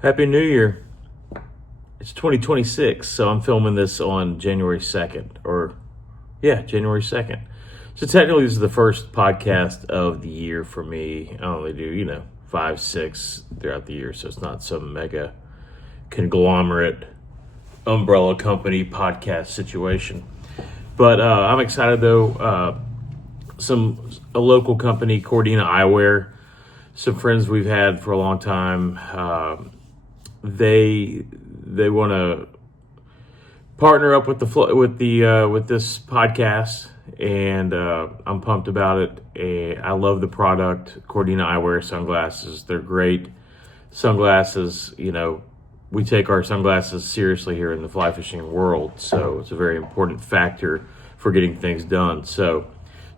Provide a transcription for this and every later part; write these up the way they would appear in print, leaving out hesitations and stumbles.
Happy New Year. It's 2026, so I'm filming this on January 2nd. January 2nd. So technically this is the first podcast of the year for me. I only do, 5, 6 throughout the year, so it's not some mega conglomerate umbrella company podcast situation. But I'm excited though. A local company, Cordina Eyewear, some friends we've had for a long time. They want to partner up with this podcast, and I'm pumped about it. I love the product, Cordina Eyewear sunglasses. They're great sunglasses. We take our sunglasses seriously here in the fly fishing world, so it's a very important factor for getting things done. So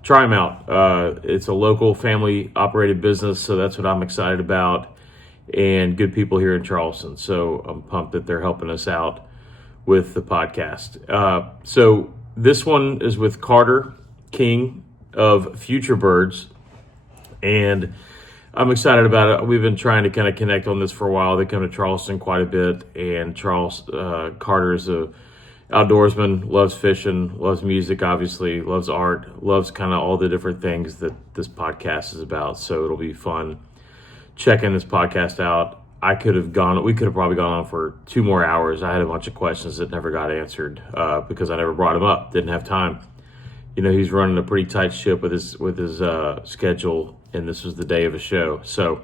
try them out. It's a local family operated business, so that's what I'm excited about. And good people here in Charleston. So I'm pumped that they're helping us out with the podcast. So this one is with Carter King of Futurebirds. And I'm excited about it. We've been trying to kind of connect on this for a while. They come to Charleston quite a bit. And Carter is a outdoorsman, loves fishing, loves music, obviously, loves art, loves kind of all the different things that this podcast is about. So it'll be fun checking this podcast out. We could have probably gone on for 2 more hours. I had a bunch of questions that never got answered because I never brought him up. Didn't have time. He's running a pretty tight ship with his schedule, and this was the day of a show. So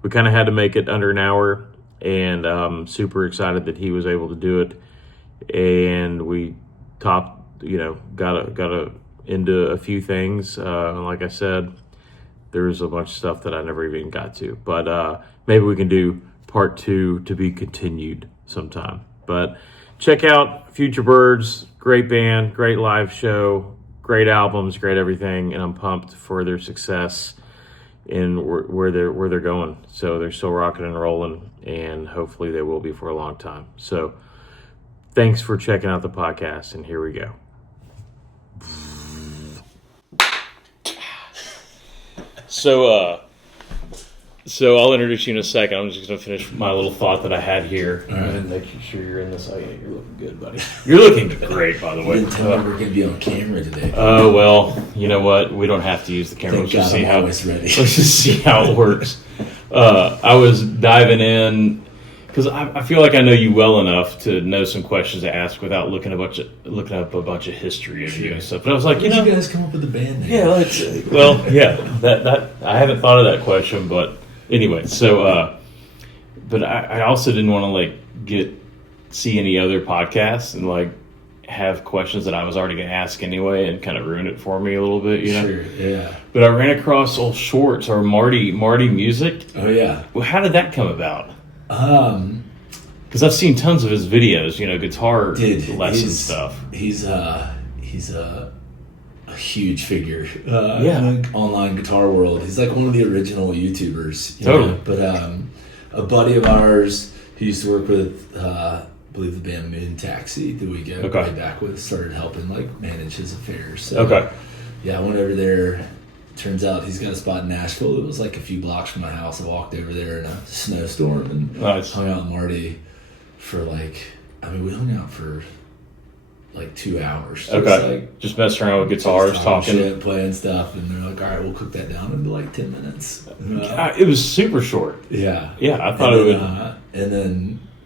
we kind of had to make it under an hour, and I'm super excited that he was able to do it. And we got into a few things. Like I said, there's a bunch of stuff that I never even got to. But maybe we can do part 2 to be continued sometime. But check out Futurebirds. Great band, great live show, great albums, great everything. And I'm pumped for their success in where they're going. So they're still rocking and rolling, and hopefully they will be for a long time. So thanks for checking out the podcast, and here we go. So I'll introduce you in a second. I'm just going to finish my little thought that I had here. And make sure you're in this. Oh, yeah, you're looking good, buddy. You're looking great, by the way. You didn't tell me we're going to be on camera today. Oh, well, you know what? We don't have to use the camera. Let's just see how it works. I was diving in because I feel like I know you well enough to know some questions to ask without looking up a bunch of history of you and stuff. But I was like, you guys come up with the band name? Yeah, that I haven't thought of that question, but anyway. So, but I also didn't want to see any other podcasts and have questions that I was already going to ask anyway and kind of ruin it for me a little bit, Sure, yeah. But I ran across old Shorts or Marty Music. Oh yeah. Well, how did that come about? Because I've seen tons of his videos, guitar lesson stuff. He's a huge figure in the online guitar world. He's like one of the original YouTubers. Totally. But a buddy of ours who used to work with, I believe the band Moon Taxi that we go way back with, started helping manage his affairs. So, yeah, I went over there. Turns out he's got a spot in Nashville. It was a few blocks from my house. I walked over there in a snowstorm and hung out with Marty for we hung out for 2 hours. Just messing around with guitars, talking. Shit, playing stuff. And they're like, all right, we'll cook that down into 10 minutes. It was super short. Yeah. Yeah, I thought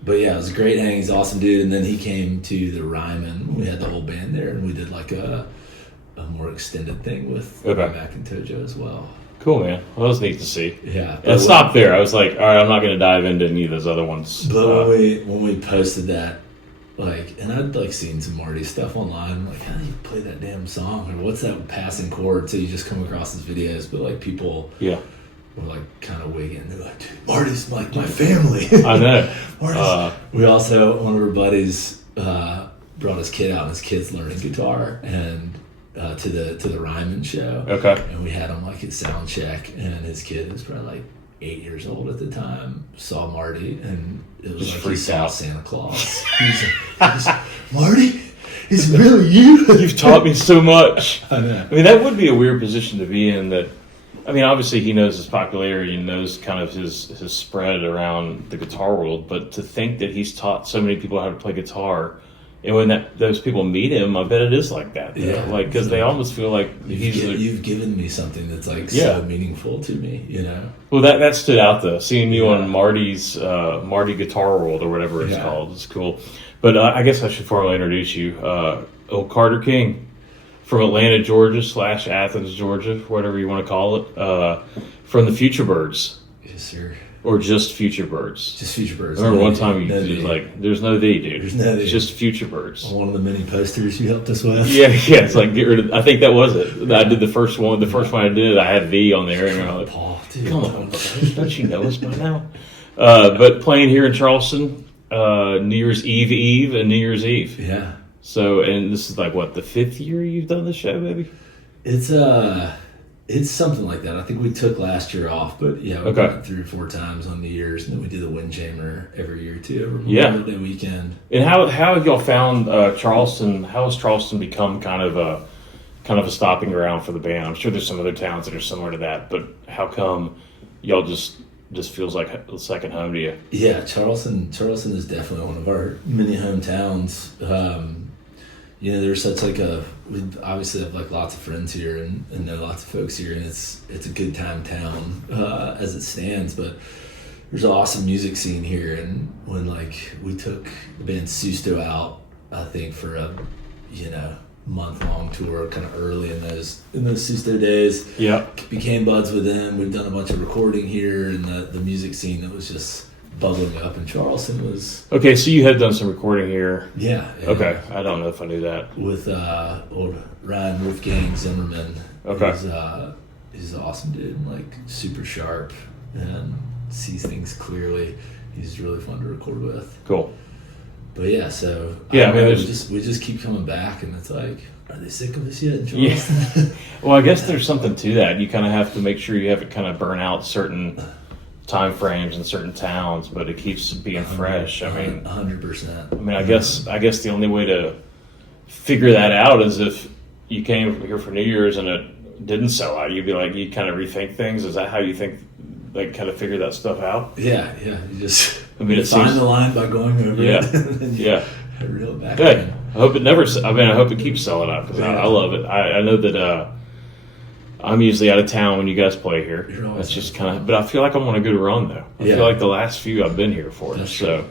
but yeah, it was a great hang. He's an awesome dude. And then he came to the Ryman. We had the whole band there, and we did a more extended thing with Mac and Tojo as well. Cool, man. Well, that was neat to see. Yeah. I stopped there. I was like, all right, I'm not going to dive into any of those other ones. But when we posted that, and I'd seen some Marty stuff online. I'm how do you play that damn song? Or what's that passing chord? So you just come across his videos, but people were kind of wigging. They're like, dude, Marty's my family. I know. We also, one of our buddies brought his kid out, and his kid's learning guitar, and to the Ryman show. And we had him his sound check, and his kid was probably 8 years old at the time, saw Marty, and it was he saw Santa Claus. He was Marty, is it really you? You've taught me so much. I know. I mean, that would be a weird position to be in, that I mean, obviously he knows his popularity and knows kind of his spread around the guitar world, but to think that he's taught so many people how to play guitar, and when those people meet him, I bet it is like that. Yeah, like because they almost feel like you've given me something that's like so meaningful to me. You know. Well, that stood out though. Seeing you on Marty Guitar World or whatever it's called, it's cool. But I guess I should formally introduce you, old Carter King from Atlanta, Georgia / Athens, Georgia, whatever you want to call it, from the Futurebirds. Yes, sir. Or just Futurebirds. Just Futurebirds. I remember one time you was like, "There's no thee, dude. There's no thee. It's just Futurebirds." On one of the many posters you helped us with. Yeah. It's like get rid of. I think that was it. I did the first one. The first one I did, I had thee on there, and you're like, Paul, dude, "Come on, don't you know us by now?" But playing here in Charleston, New Year's Eve and New Year's Eve. Yeah. So, and this is like what, the 5th year you've done the show, baby? It's something like that. I think we took last year off, but we went 3 or 4 times on New Year's, and then we do the Windjammer every year too, over Memorial Day weekend. And how have y'all found Charleston? How has Charleston become kind of a stopping ground for the band? I'm sure there's some other towns that are similar to that, but how come y'all just feels like a second home to you? Yeah, Charleston is definitely one of our many hometowns. There's such we obviously have like lots of friends here and know lots of folks here, and it's a good time town as it stands, but there's an awesome music scene here. And when we took the band Susto out, I think for a month-long tour kind of early in those Susto days, became buds with them. We've done a bunch of recording here, and the music scene that was just bubbling up in Charleston was... Okay, so you had done some recording here. Yeah. Okay, I don't know if I knew that. With old Ryan Wolfgang Zimmerman. Okay. He's an awesome dude, super sharp and sees things clearly. He's really fun to record with. Cool. But yeah, so we just keep coming back, and it's like, are they sick of us yet in Charleston? Yeah. Well, I guess there's something to that. You kind of have to make sure you haven't kind of burn out certain time frames in certain towns, but it keeps being fresh. I mean, 100%. I mean, I guess the only way to figure that out is if you came here for New Year's and it didn't sell out. You'd kind of rethink things. Is that how you think? Kind of figure that stuff out? Yeah. You just find the line by going over it. And then reel it back in. I hope it never. I hope it keeps selling out because I love it. I know that. I'm usually out of town when you guys play here. That's just kind of, but I feel like I'm on a good run though. I feel like the last few I've been here for. That's so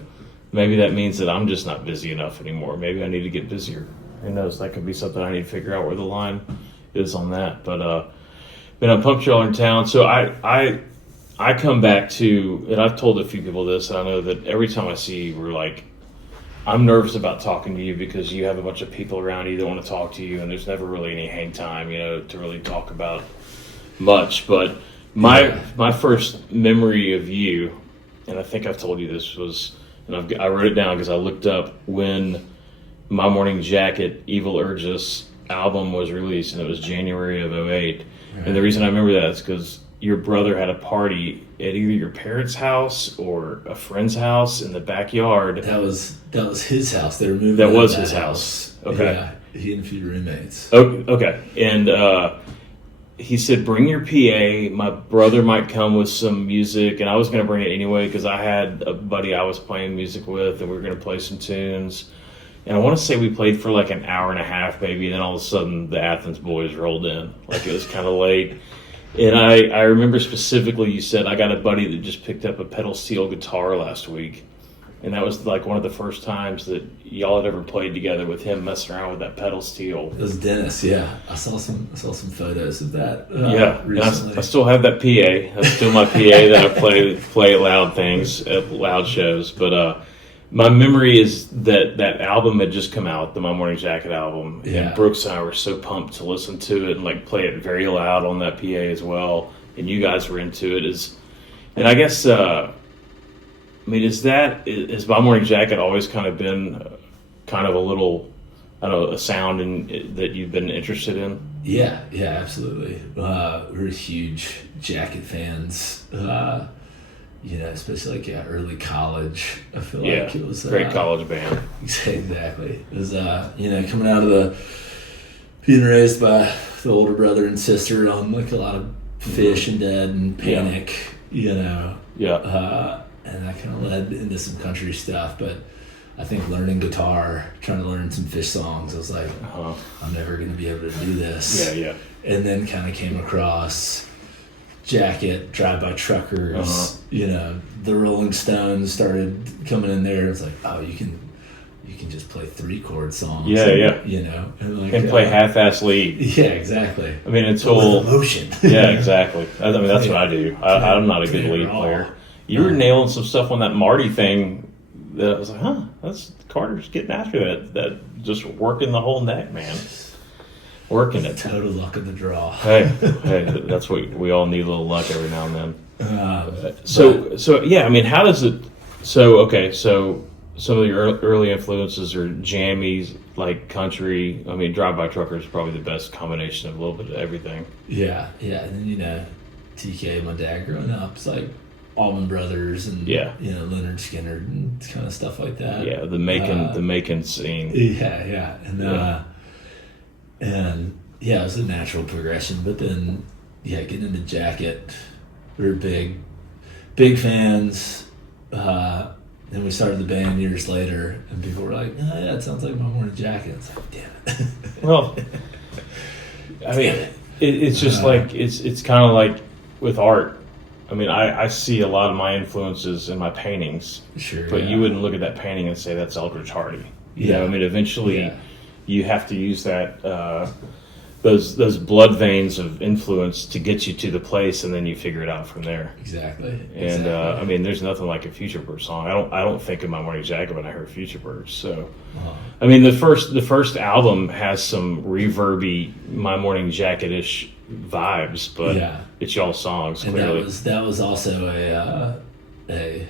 maybe that means that I'm just not busy enough anymore. Maybe I need to get busier. Who knows? That could be something I need to figure out where the line is on that. But I'm pumped y'all are in town. So I come back to, and I've told a few people this, and I know that every time I see you, we're like, I'm nervous about talking to you because you have a bunch of people around you that want to talk to you, and there's never really any hang time, to really talk about much. But my first memory of you, and I think I've told you this, was, and I wrote it down because I looked up when My Morning Jacket, Evil Urges album was released, and it was January of 2008. Right. And the reason I remember that is because your brother had a party at either your parents' house or a friend's house in the backyard. That was his house. They were moving. That was his house. Okay. Yeah, he and a few roommates. Oh, okay. And he said, bring your PA. My brother might come with some music. And I was going to bring it anyway because I had a buddy I was playing music with, and we were going to play some tunes. And I want to say we played for like an hour and a half maybe, and then all of a sudden the Athens boys rolled in. Like it was kind of late. And I remember specifically you said, I got a buddy that just picked up a pedal steel guitar last week. And that was like one of the first times that y'all had ever played together with him messing around with that pedal steel. It was Dennis, yeah. I saw some photos of that recently. I still have that PA. That's still my PA that I play at loud things, at loud shows. But my memory is that album had just come out, the My Morning Jacket album. Yeah. And Brooks and I were so pumped to listen to it and play it very loud on that PA as well. And you guys were into it. And I guess, has My Morning Jacket always kind of been kind of a little, I don't know, a sound that you've been interested in? Yeah, absolutely. We're huge Jacket fans. Especially early college. I feel like it was great college band. Exactly. It was coming out of being raised by the older brother and sister on a lot of Fish and Dead and Panic, you know. Yeah. And that kind of led into some country stuff, but I think learning guitar, trying to learn some Fish songs, I was like, I'm never going to be able to do this. Yeah. And then kind of came across Jacket, Drive By Truckers, you know, the Rolling Stones started coming in there. It's like, oh, you can just play 3-chord songs. Yeah. You know, and play half-ass lead. Yeah, exactly. I mean, until emotion. Yeah, exactly. I mean, that's what I do. I'm not a good lead player. You were nailing some stuff on that Marty thing that I was like, that's Carter's getting after that just working the whole neck, man. Working it. Total luck of the draw. Hey, that's what we all need, a little luck every now and then. So yeah, I mean, how does it? So some of your early influences are jammies, like country. I mean, Drive By Trucker is probably the best combination of a little bit of everything. Yeah, and then, you know, TK, my dad growing up, it's like Allman Brothers and you know, Leonard Skinner and kind of stuff like that. Yeah, the Macon scene. Yeah, and it was a natural progression. But then, getting into Jacket, we were big fans. Then we started the band years later, and people were like, "Oh yeah, it sounds like I'm wearing a jacket." It's like, damn it. Well, I mean, it's just like it's kind of like with art. I mean, I see a lot of my influences in my paintings, sure, but you wouldn't look at that painting and say that's Eldridge Hardy. You know, I mean, eventually you have to use that those blood veins of influence to get you to the place, and then you figure it out from there. Exactly. And I mean, there's nothing like a Futurebirds song. I don't think of My Morning Jacket when I heard Futurebirds. So, I mean, the first album has some reverby My Morning Jacket-ish vibes, but it's y'all songs. And clearly, that was also a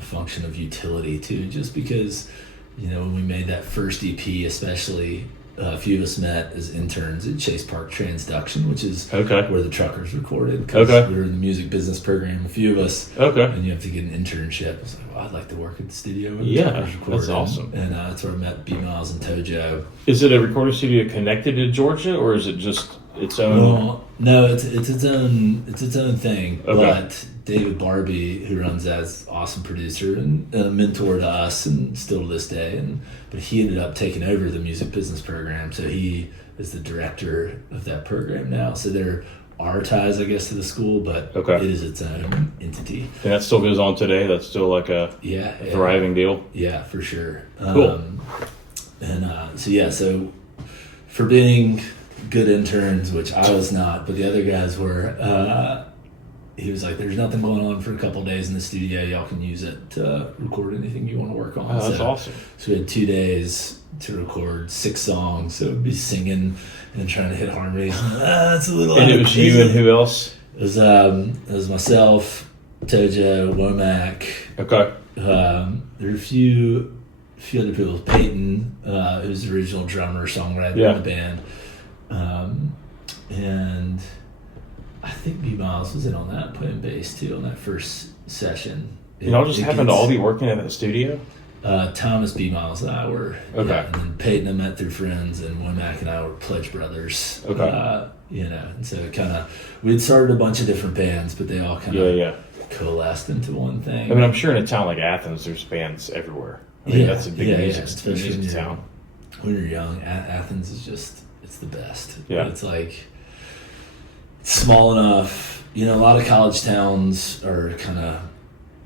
function of utility too, just because, you know, when we made that first EP, especially. A few of us met as interns at Chase Park Transduction, which is where the Truckers recorded. Because we were in the music business program, a few of us. And you have to get an internship. I was like, well, I'd like to work at the studio where the Truckers recorded. That's awesome. And that's where I met B Miles and Tojo. Is it a recording studio connected to Georgia, or is it just its own? Well, no, it's its own thing. But David Barbie, who runs that, is an awesome producer and a mentor to us, and still to this day. But he ended up taking over the music business program, so he is the director of that program now. So there are ties, I guess, to the school, but it is its own entity. And that still goes on today? That's still like a thriving deal? Yeah, for sure. Cool. So for being good interns, which I was not, but the other guys were, he was like, there's nothing going on for a couple of days in the studio. Y'all can use it to record anything you want to work on. Oh, that's awesome. So we had 2 days to record 6 songs. So we'd be singing and trying to hit harmonies. It's a little. And it was you and who else? It was myself, Tojo, Womack. Okay. There were a few other people. Peyton, who's the original drummer, songwriter in the band. And I think B Miles was in on that, playing bass too on that first session. Y'all just happened to all be working at that studio? Thomas, B Miles, and I were. Okay. And then Peyton I met through friends, and Womack and I were pledge brothers. Okay. You know, and so we'd started a bunch of different bands, but they all kind of coalesced into one thing. I mean, I'm sure in a town like Athens, there's bands everywhere. I mean, that's a big music town. When you're young, Athens is just, it's the best. Yeah. It's like, it's small enough. You know, a lot of college towns are kind of,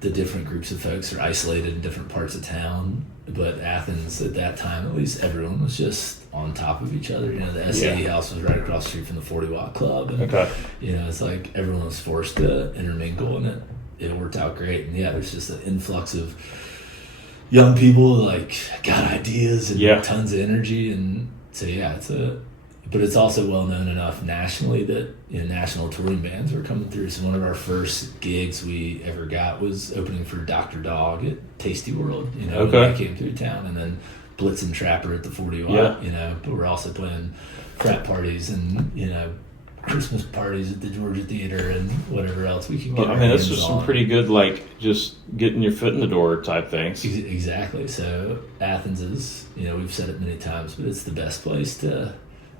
the different groups of folks are isolated in different parts of town. But Athens, at that time, at least, everyone was just on top of each other. You know, the SAE house was right across the street from the 40 Watt Club. And, you know, it's like everyone was forced to intermingle, and it worked out great. And there's just an influx of young people like got ideas and tons of energy. And so, but it's also well known enough nationally that, you know, national touring bands were coming through. So one of our first gigs we ever got was opening for Dr. Dog at Tasty World, you know, when they came through town, and then Blitz and Trapper at the 40 Watt, you know, but we're also playing frat parties and, you know, Christmas parties at the Georgia Theater and whatever else we could get. I mean, this was some pretty good, like, just getting your foot in the door type things. Exactly. So Athens is, you know, we've said it many times, but it's the best place to.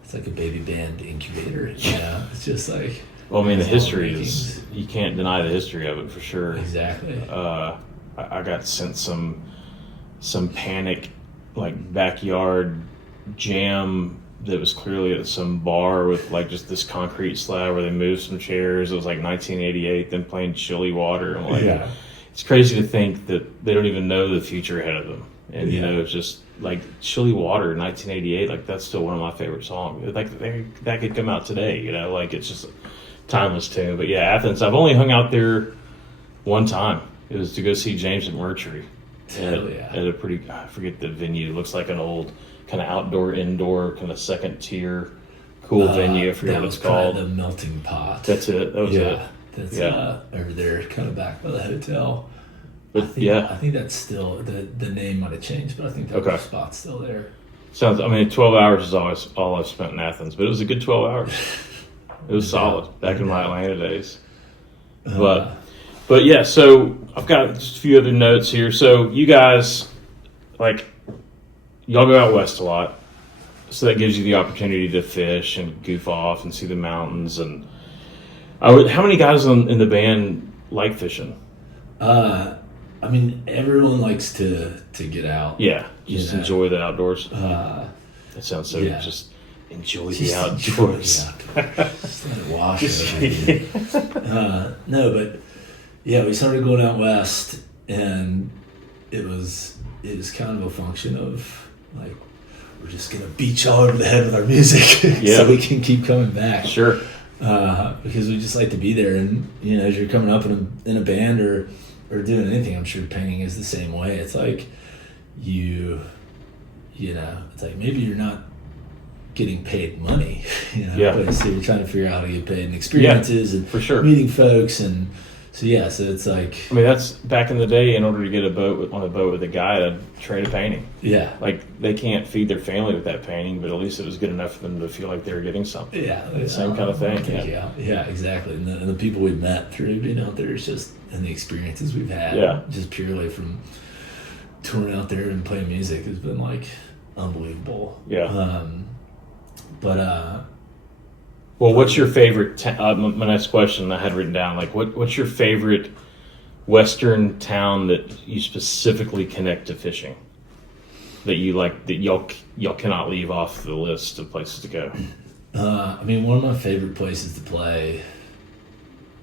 It's like a baby band incubator, you know. It's just like Well, I mean, the history is, you can't deny the history of it for sure. Exactly. I got sent some Panic, like, backyard jam that was clearly at some bar with, like, just this concrete slab where they moved some chairs. It was like 1988, then playing Chilly Water. I'm like, it's crazy to think that they don't even know the future ahead of them. And, you know, it's just like Chilly Water, 1988, like, that's still one of my favorite songs. Like, that could come out today, you know, like, it's just a timeless tune. But yeah, Athens, I've only hung out there one time. It was to go see James McMurtry at a pretty, I forget the venue. It looks like an old kind of outdoor, indoor, kind of second tier, cool venue. I forget what it's called. The Melting Pot. That's it. That was it. That's over there, kind of back by the hotel. But I think that's still, the name might have changed, but I think that spot's still there. 12 hours is always all I've spent in Athens, but it was a good 12 hours. It was solid back in my Atlanta days. But yeah, so I've got just a few other notes here. So you guys, like, y'all go out west a lot, so that gives you the opportunity to fish and goof off and see the mountains. And how many guys in the band like fishing? I mean, everyone likes to get out. Yeah, just enjoy the outdoors. That sounds so. Just enjoy the outdoors. Just let it wash over. No, but yeah, we started going out west, and it was kind of a function of, like, we're just gonna beat y'all over the head with our music, so we can keep coming back. Sure. Because we just like to be there, and you know, as you're coming up in a band or doing anything, I'm sure painting is the same way. It's like you know, it's like maybe you're not getting paid money, you know, but so you're trying to figure out how to get paid and experiences and for sure meeting folks. And so so it's like, I mean, that's back in the day. In order to get on a boat with a guide, I'd trade a painting. Like, they can't feed their family with that painting, but at least it was good enough for them to feel like they were getting something. The same kind of thing. Exactly. And the people we've met through being out there is just, and the experiences we've had, just purely from touring out there and playing music, has been like unbelievable. Well, what's your favorite? My next question I had written down, like, what's your favorite Western town that you specifically connect to fishing? That you like, that y'all cannot leave off the list of places to go. I mean, one of my favorite places to play.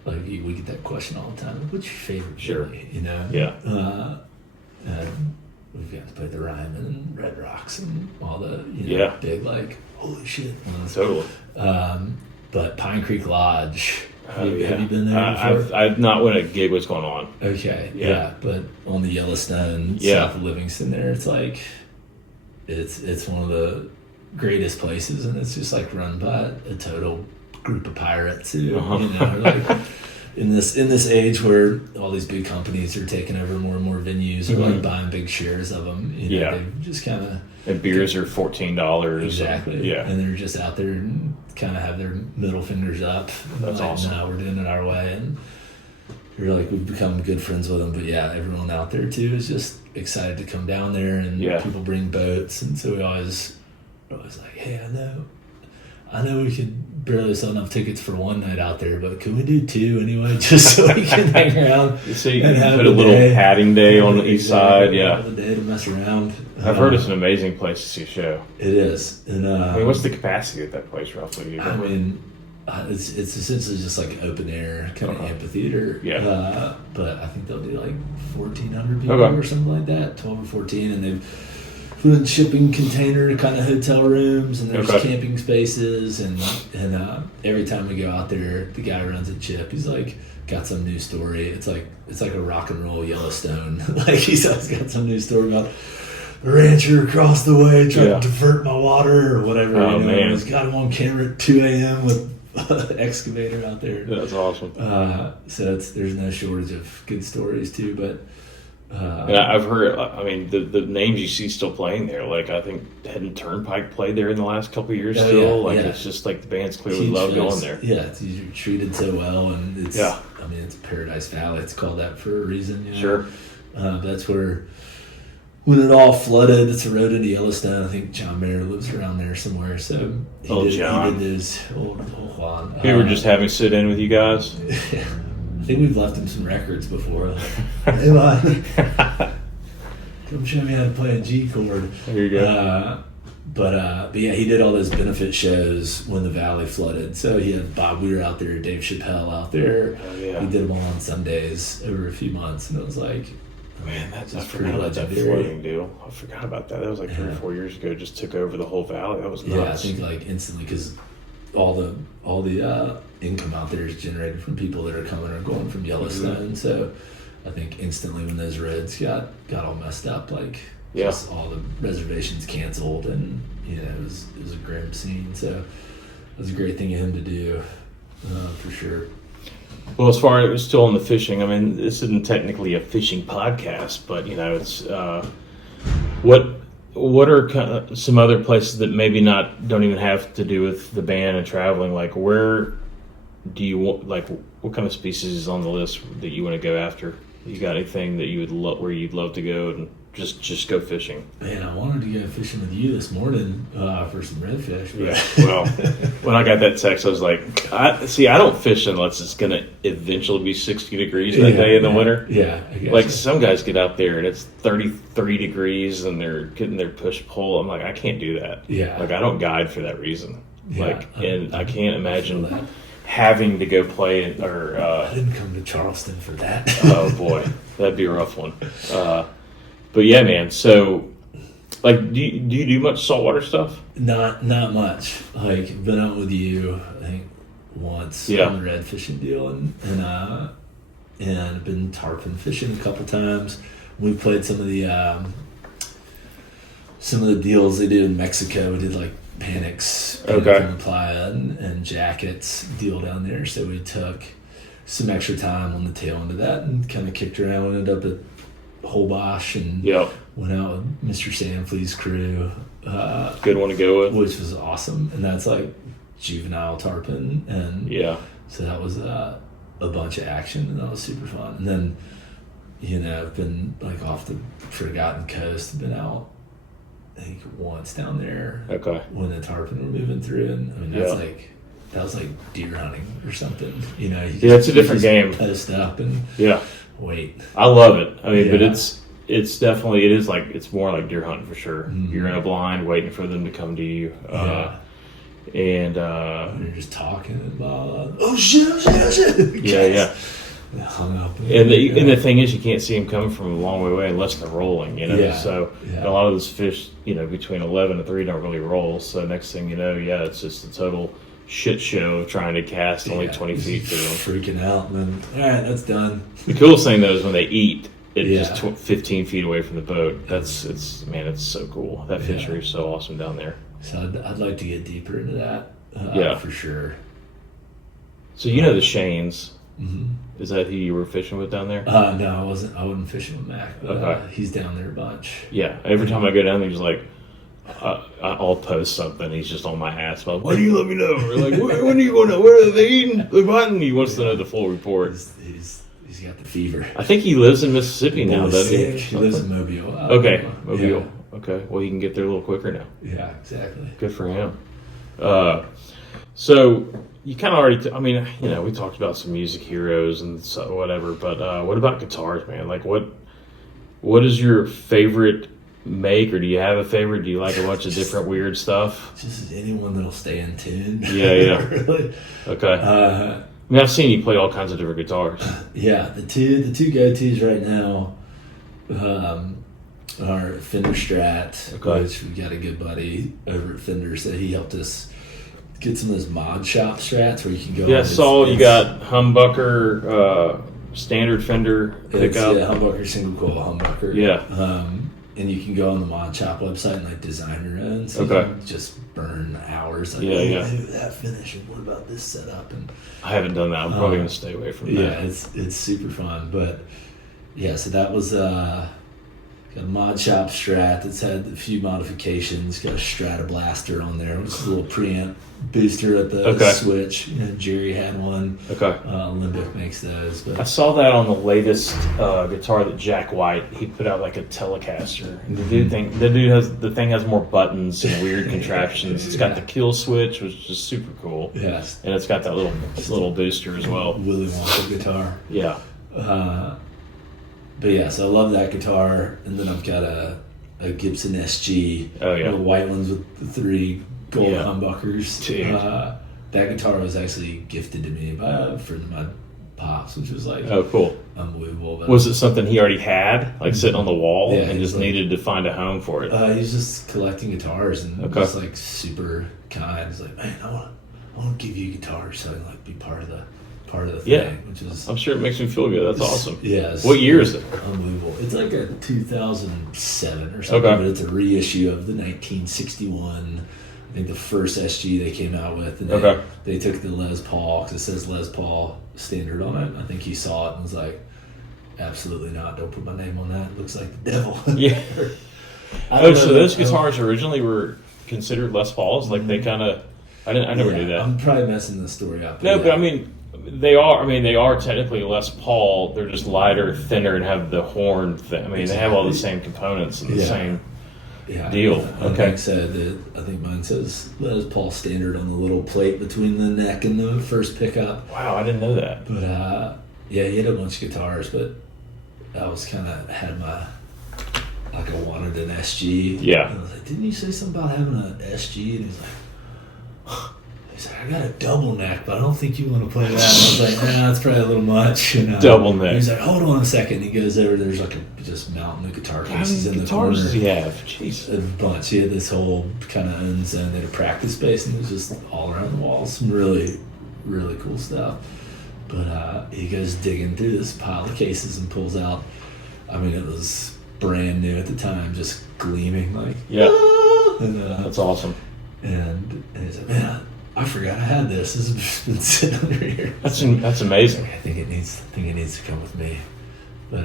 Like, we get that question all the time. What's your favorite? Play, you know. We've got to play the Ryman and Red Rocks and all the big, like, holy shit. Totally. But Pine Creek Lodge. Have you been there before? I've not when a gig was going on. Okay. But on the Yellowstone, south of Livingston there, it's like, it's one of the greatest places, and it's just like run by a total group of pirates who, you know, like, in this age where all these big companies are taking over more and more venues, or like buying big shares of them, you know, they've just kind of, and beers are $14. Exactly. And they're just out there and kind of have their middle fingers up. That's like, awesome. No, we're doing it our way, and you're like, we've become good friends with them. But everyone out there too is just excited to come down there, and people bring boats, and so we always like, hey, I know we could barely sell enough tickets for one night out there, but can we do two anyway, just so we can hang around? So you can put a little padding day on the east side, Have a day to mess around. I've heard it's an amazing place to see a show. It is. And I mean, what's the capacity at that place roughly? I mean, it's essentially just like open air kind of amphitheater. But I think they'll do like 1,400 people or something like that, 12 or 14, and they've put in shipping container kind of hotel rooms, and there's camping spaces, and every time we go out there, the guy runs a Chip. He's like got some new story. It's like a rock and roll Yellowstone. Like, he's always got some new story about a rancher across the way trying to divert my water or whatever. Oh, man. He's got him on camera at 2 a.m. with an excavator out there. That's awesome. So there's no shortage of good stories too, but. And I've heard, I mean, the names you see still playing there, like, I think Head and Turnpike played there in the last couple of years still. It's just like the bands clearly love going there. Yeah, it's treated so well, and it's, I mean, it's Paradise Valley. It's called that for a reason. You know? Sure. That's where when it all flooded, it's a road into Yellowstone. I think John Mayer lives around there somewhere. So he did his old Juan. We were just having sit in with you guys. I think we've left him some records before. Hey, man, come show me how to play a G chord. There you go. But yeah, he did all those benefit shows when the valley flooded. So he had Bob Weir out there, Dave Chappelle out there. Oh, yeah. He did them all on Sundays over a few months, and it was like, man, I forgot about that flooding deal. I forgot about that. That was like 3 or 4 years ago. Just took over the whole valley. That was nuts. Yeah, I think like instantly, because all the income out there is generated from people that are coming or going from Yellowstone. Mm-hmm. So I think instantly when those roads got all messed up, like just all the reservations canceled, and it was a grim scene. So it was a great thing of him to do, for sure. Well, as far as still on the fishing, I mean, this isn't technically a fishing podcast, but it's what are kind of some other places that maybe don't even have to do with the band and traveling? Like, where do you want? Like, what kind of species is on the list that you want to go after? You got anything that you would where you'd love to go and just go fishing? Man, I wanted to go fishing with you this morning for some redfish. Yeah. Well, when I got that text, I was like, I don't fish unless it's going to eventually be 60 degrees that day in the winter. Yeah. Like some guys get out there and it's 33 degrees and they're getting their push pull. I'm like, I can't do that. Yeah. Like I don't guide for that reason. Yeah, and I can't imagine having to go play or. I didn't come to Charleston for that. Oh boy, that'd be a rough one. But yeah, man. So, like, do you do much saltwater stuff? Not much. Like, I've been out with you, I think, once on the red fishing deal, and I've been tarpon fishing a couple times. We played some of the deals they did in Mexico. We did like panics, from the playa and jackets deal down there. So we took some extra time on the tail end of that and kind of kicked around. We ended up at Holbox and went out with Mr. Sanfleet's crew. Good one to go with. Which was awesome. And that's like juvenile tarpon. And so that was a bunch of action, and that was super fun. And then, I've been like off the Forgotten Coast, been out I think once down there when the tarpon were moving through. And I mean, that was like deer hunting or something. It's a different game. Post up and wait. I love it. I mean, but it's definitely, it's more like deer hunting for sure. Mm-hmm. You're in a blind waiting for them to come to you. And you're just talking and oh shit. Yeah. Hung up. And the thing is, you can't see them coming from a long way away unless they're rolling, So a lot of those fish, between 11 and 3 don't really roll. So next thing you know, it's just a total shit show of trying to cast only 20 feet to them. Freaking out, and then, all right, that's done. The coolest thing, though, is when they eat, it's just 15 feet away from the boat. It's so cool. That fishery is so awesome down there. So I'd like to get deeper into that, for sure. So the Shanes. Mm-hmm. Is that who you were fishing with down there? No, I wasn't. I wasn't fishing with Mac, but he's down there a bunch. Yeah, every time I go down there, he's like, I'll post something. He's just on my ass. Like, why do you let me know? Or like, when are you going to? Where are they eating? The button. He wants to know the full report. He's got the fever. I think he lives in Mississippi now, doesn't he? He lives in Mobile. Mobile. Yeah. Okay, well, he can get there a little quicker now. Yeah, exactly. Good for him. So you kind of already, we talked about some music heroes and whatever, but what about guitars, man? Like, what is your favorite make, or do you have a favorite? Do you like a bunch of different weird stuff? Just anyone that'll stay in tune. Yeah. Really. Okay. I've seen you play all kinds of different guitars. Yeah, the two go-tos right now are Fender Strat, which we got a good buddy over at Fender, so he helped us get some of those mod shop Strats where you can go. Yeah, you got humbucker, standard Fender pickup. Yeah, humbucker, single coil humbucker. Yeah. And you can go on the mod shop website and like design your own. So you can just burn hours. Like, that finish, and what about this setup? And I haven't done that. I'm probably going to stay away from that. Yeah, it's super fun. But yeah, so that was Got a Mod Shop Strat that's had a few modifications. Got a Stratoblaster on there, which is a little preamp booster at the switch. Jerry had one. Limbic makes those. But I saw that on the latest guitar that Jack White, he put out like a Telecaster. And the thing has more buttons and weird contraptions. It's got the kill switch, which is super cool. Yes. And it's got that little booster as well. Willy Wonka guitar. Yeah. But yeah, so I love that guitar, and then I've got a Gibson SG, the white ones with the 3 gold humbuckers. That guitar was actually gifted to me by a friend of my pops, which was like cool, unbelievable. But was it something he already had, like sitting on the wall, and just needed to find a home for it? He was just collecting guitars and just like super kind. He's like, man, I want to give you guitars so I can like be part of the thing, which is, I'm sure it makes me feel good. That's awesome. Yeah. What year is it? Unbelievable. It's like a 2007 or something, but it's a reissue of the 1961. I think the first SG they came out with, and they took the Les Paul, because it says Les Paul standard on it. I think he saw it and was like, absolutely not, don't put my name on that, it looks like the devil. Yeah. So those guitars originally were considered Les Pauls? Like they kind of, I never knew that. I'm probably messing the story up. No, but I mean, they are technically Les Paul. They're just lighter, thinner, and have the horn thing. I mean, they have all the same components and the same deal. I think mine says Les Paul standard on the little plate between the neck and the first pickup. Wow, I didn't know that. But he had a bunch of guitars, but I was kind of had my, like, I wanted an SG. Yeah. And I was like, didn't you say something about having an SG? And he's like, I got a double neck, but I don't think you want to play that. And I was like, nah, that's probably a little much. Double neck. He's like, hold on a second. He goes over, there's like just mountain of guitar cases in the corner. How many guitars does he have? Jeez. A bunch. He had this whole kind of unzone. They had a practice space, and it was just all around the walls. Some really, really cool stuff. But he goes digging through this pile of cases and pulls out, I mean, it was brand new at the time, just gleaming like, and, that's awesome. And he's like, man, I forgot I had this. This has been sitting under here. That's amazing. I think it needs to come with me. But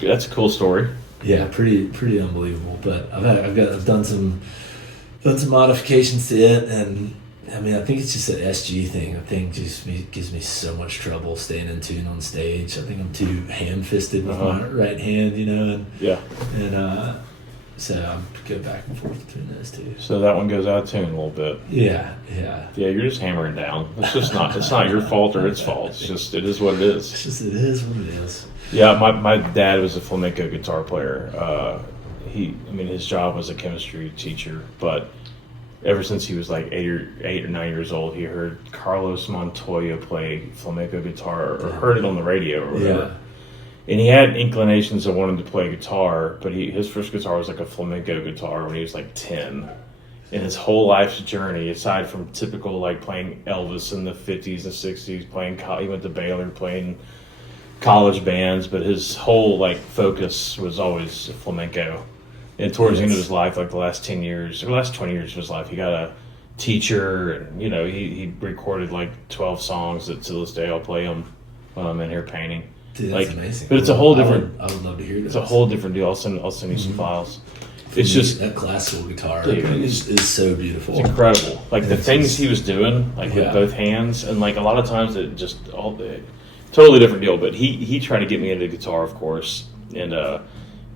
that's a cool story. Yeah, pretty unbelievable. But I've done some modifications to it, and I mean, I think it's just an SG thing. I think just gives me so much trouble staying in tune on stage. I think I'm too ham-fisted with my right hand, and so I'm go back and forth between those two. So that one goes out of tune a little bit. Yeah. Yeah, you're just hammering down. It's just not. It's not your fault or its fault. It's just it is what it is. It's just it is what it is. Yeah, my dad was a flamenco guitar player. His job was a chemistry teacher, but ever since he was like 8 or 9 years old, he heard Carlos Montoya play flamenco guitar or heard it on the radio or whatever. Yeah. And he had inclinations of wanting to play guitar, but his first guitar was like a flamenco guitar when he was like 10. And his whole life's journey, aside from typical like playing Elvis in the 50s and 60s, he went to Baylor playing college bands, but his whole like focus was always flamenco. And towards the end of his life, like the last 20 years of his life, he got a teacher, and he recorded like 12 songs that to this day I'll play them when I'm in here painting. Dude, that's amazing. But it's a whole different. I would love to hear this. It's a whole different deal. I'll send you some files. It's just that classical guitar is so beautiful. It's incredible. Like the things he was doing, like with both hands, and like a lot of times it just totally different deal. But he tried to get me into guitar, of course, and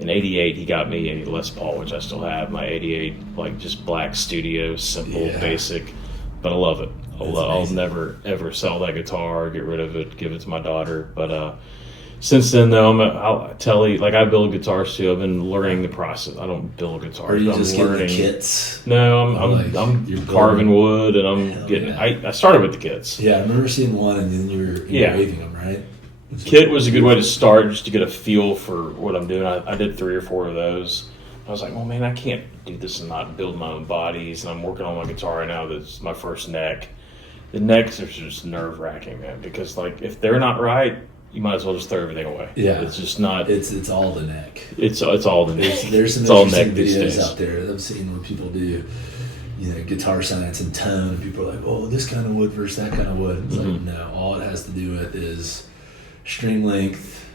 in '88 he got me a Les Paul, which I still have. My '88 like just black studio, simple, basic, but I love it. I'll never ever sell that guitar, get rid of it, give it to my daughter. But since then, though, I'll tell you, like I build guitars too. I've been learning the process. I don't build guitars. Are you I'm just learning getting the kits? No, I'm carving wood, and I'm getting. I started with the kits. Yeah, I remember seeing one, and then you were engraving them, right? Kit was a good way to start, just to get a feel for what I'm doing. I did 3 or 4 of those. I was like, well, man, I can't do this and not build my own bodies. And I'm working on my guitar right now. That's my first neck. The necks are just nerve-wracking, man, because like if they're not right, you might as well just throw everything away. Yeah, it's just not. It's all the neck. It's all the neck. There's some interesting videos out there that I've seen where people do, guitar science and tone. And people are like, oh, this kind of wood versus that kind of wood. It's like, no, all it has to do with is string length,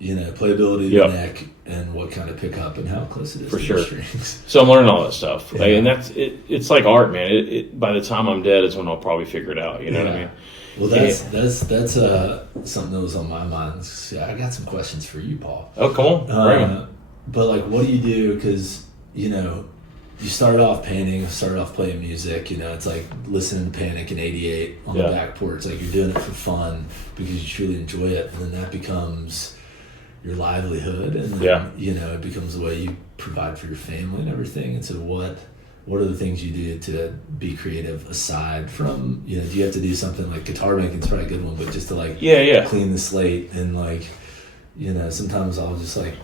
playability of the neck, and what kind of pickup and how close it is for to sure. the strings. So I'm learning all that stuff, Yeah. and that's it. It's like art, man. By the time I'm dead is when I'll probably figure it out. You know what I mean? Well, that's something that was on my mind. I got some questions for you, Paul. Oh, come on. But like, what do you do? Because you started off painting, started off playing music. It's like listening to Panic in '88 on the back porch. Like you're doing it for fun because you truly enjoy it, and then that becomes your livelihood, and then, it becomes the way you provide for your family and everything. And so, what are the things you do to be creative aside from do you have to do something like guitar making is probably a good one, but just to like clean the slate and like sometimes I'll just like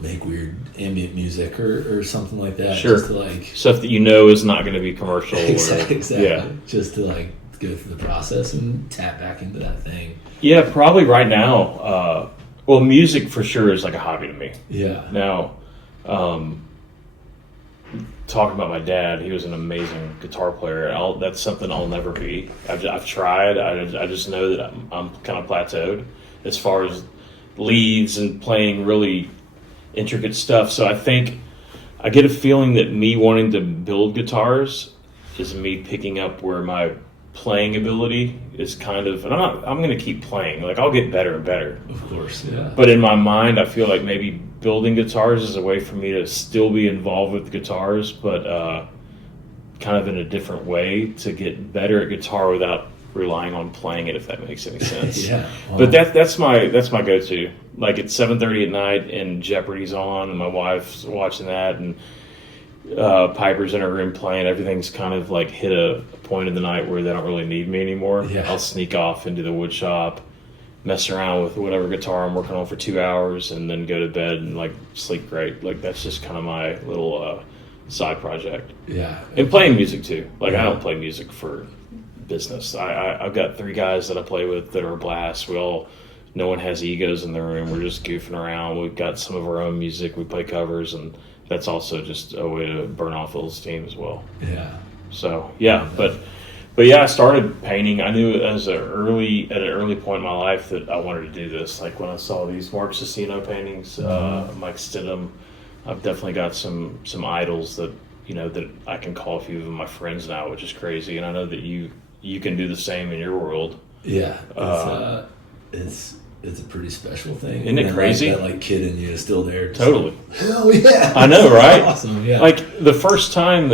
make weird ambient music or something like that. Sure. Just to like stuff that is not going to be commercial. Exactly. Yeah. Just to like go through the process and tap back into that thing. Yeah, probably right now. Well, music for sure is like a hobby to me. Yeah. Now, talking about my dad, he was an amazing guitar player. That's something I'll never be. I've tried. I just know that I'm kind of plateaued as far as leads and playing really intricate stuff. So I think I get a feeling that me wanting to build guitars is me picking up where my playing ability is kind of, and I'm going to keep playing. Like I'll get better and better. Of course, yeah. But in my mind, I feel like maybe building guitars is a way for me to still be involved with guitars, but kind of in a different way to get better at guitar without relying on playing it, if that makes any sense. Yeah. Well, but that's my go-to. Like it's 7:30 at night and Jeopardy's on and my wife's watching that and Piper's in her room playing. Everything's kind of like hit a point in the night where they don't really need me anymore. Yeah. I'll sneak off into the wood shop, mess around with whatever guitar I'm working on for 2 hours, and then go to bed and like sleep great. Like that's just kind of my little side project. Yeah. And playing music too. Like I don't play music for business. I've got 3 guys that I play with that are a blast. No one has egos in the room. We're just goofing around. We've got some of our own music. We play covers, and that's also just a way to burn off a little steam as well. Yeah. So yeah, but yeah, I started painting. I knew at an early point in my life that I wanted to do this. Like when I saw these Mark Cicino paintings, Mike Stidham, I've definitely got some idols that that I can call a few of them my friends now, which is crazy. And I know that you can do the same in your world. Yeah, it's a pretty special thing. Isn't it crazy? That kid in you is still there. Totally. Hell yeah! I know, right? Awesome. Yeah. Like the first time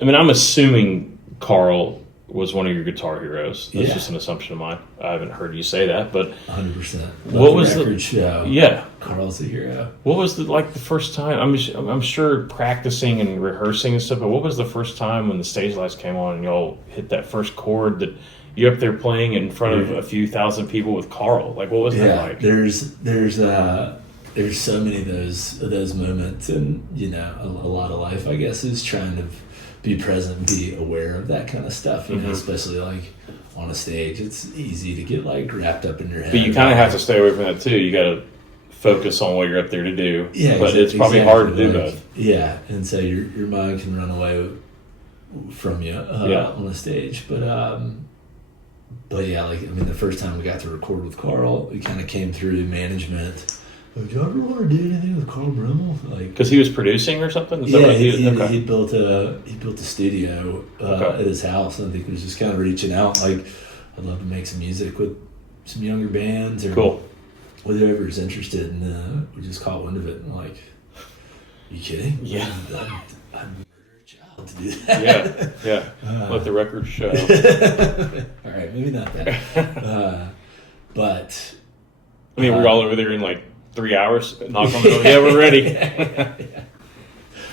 I'm assuming Carl was one of your guitar heroes. That's just an assumption of mine. I haven't heard you say that, but 100%. What was the show? Yeah, Carl's a hero. What was the first time? I'm sure practicing and rehearsing and stuff, but what was the first time when the stage lights came on and y'all hit that first chord that you're up there playing in front of a few thousand people with Carl? Like, what was that like? There's so many of those moments, and a lot of life, I guess, is trying to be present and be aware of that kind of stuff. Especially like on a stage, it's easy to get like wrapped up in your head. But you kind of have to stay away from that too. You got to focus on what you're up there to do. Yeah, but it's probably hard to do both. Yeah, and so your mind can run away from you on the stage, but yeah, the first time we got to record with Carl, we kind of came through management. Do you ever want to do anything with Carl Brummel? Because he was producing or something? He built a studio at his house. I think he was just kind of reaching out. Like, I'd love to make some music with some younger bands or whoever's interested. And we just caught wind of it. And I'm like, you kidding? Yeah. I'd murder a child to do that. Yeah. Let the record show. All right, maybe not that. But we're all over there in like 3 hours. Knock on the door. Yeah, we're ready.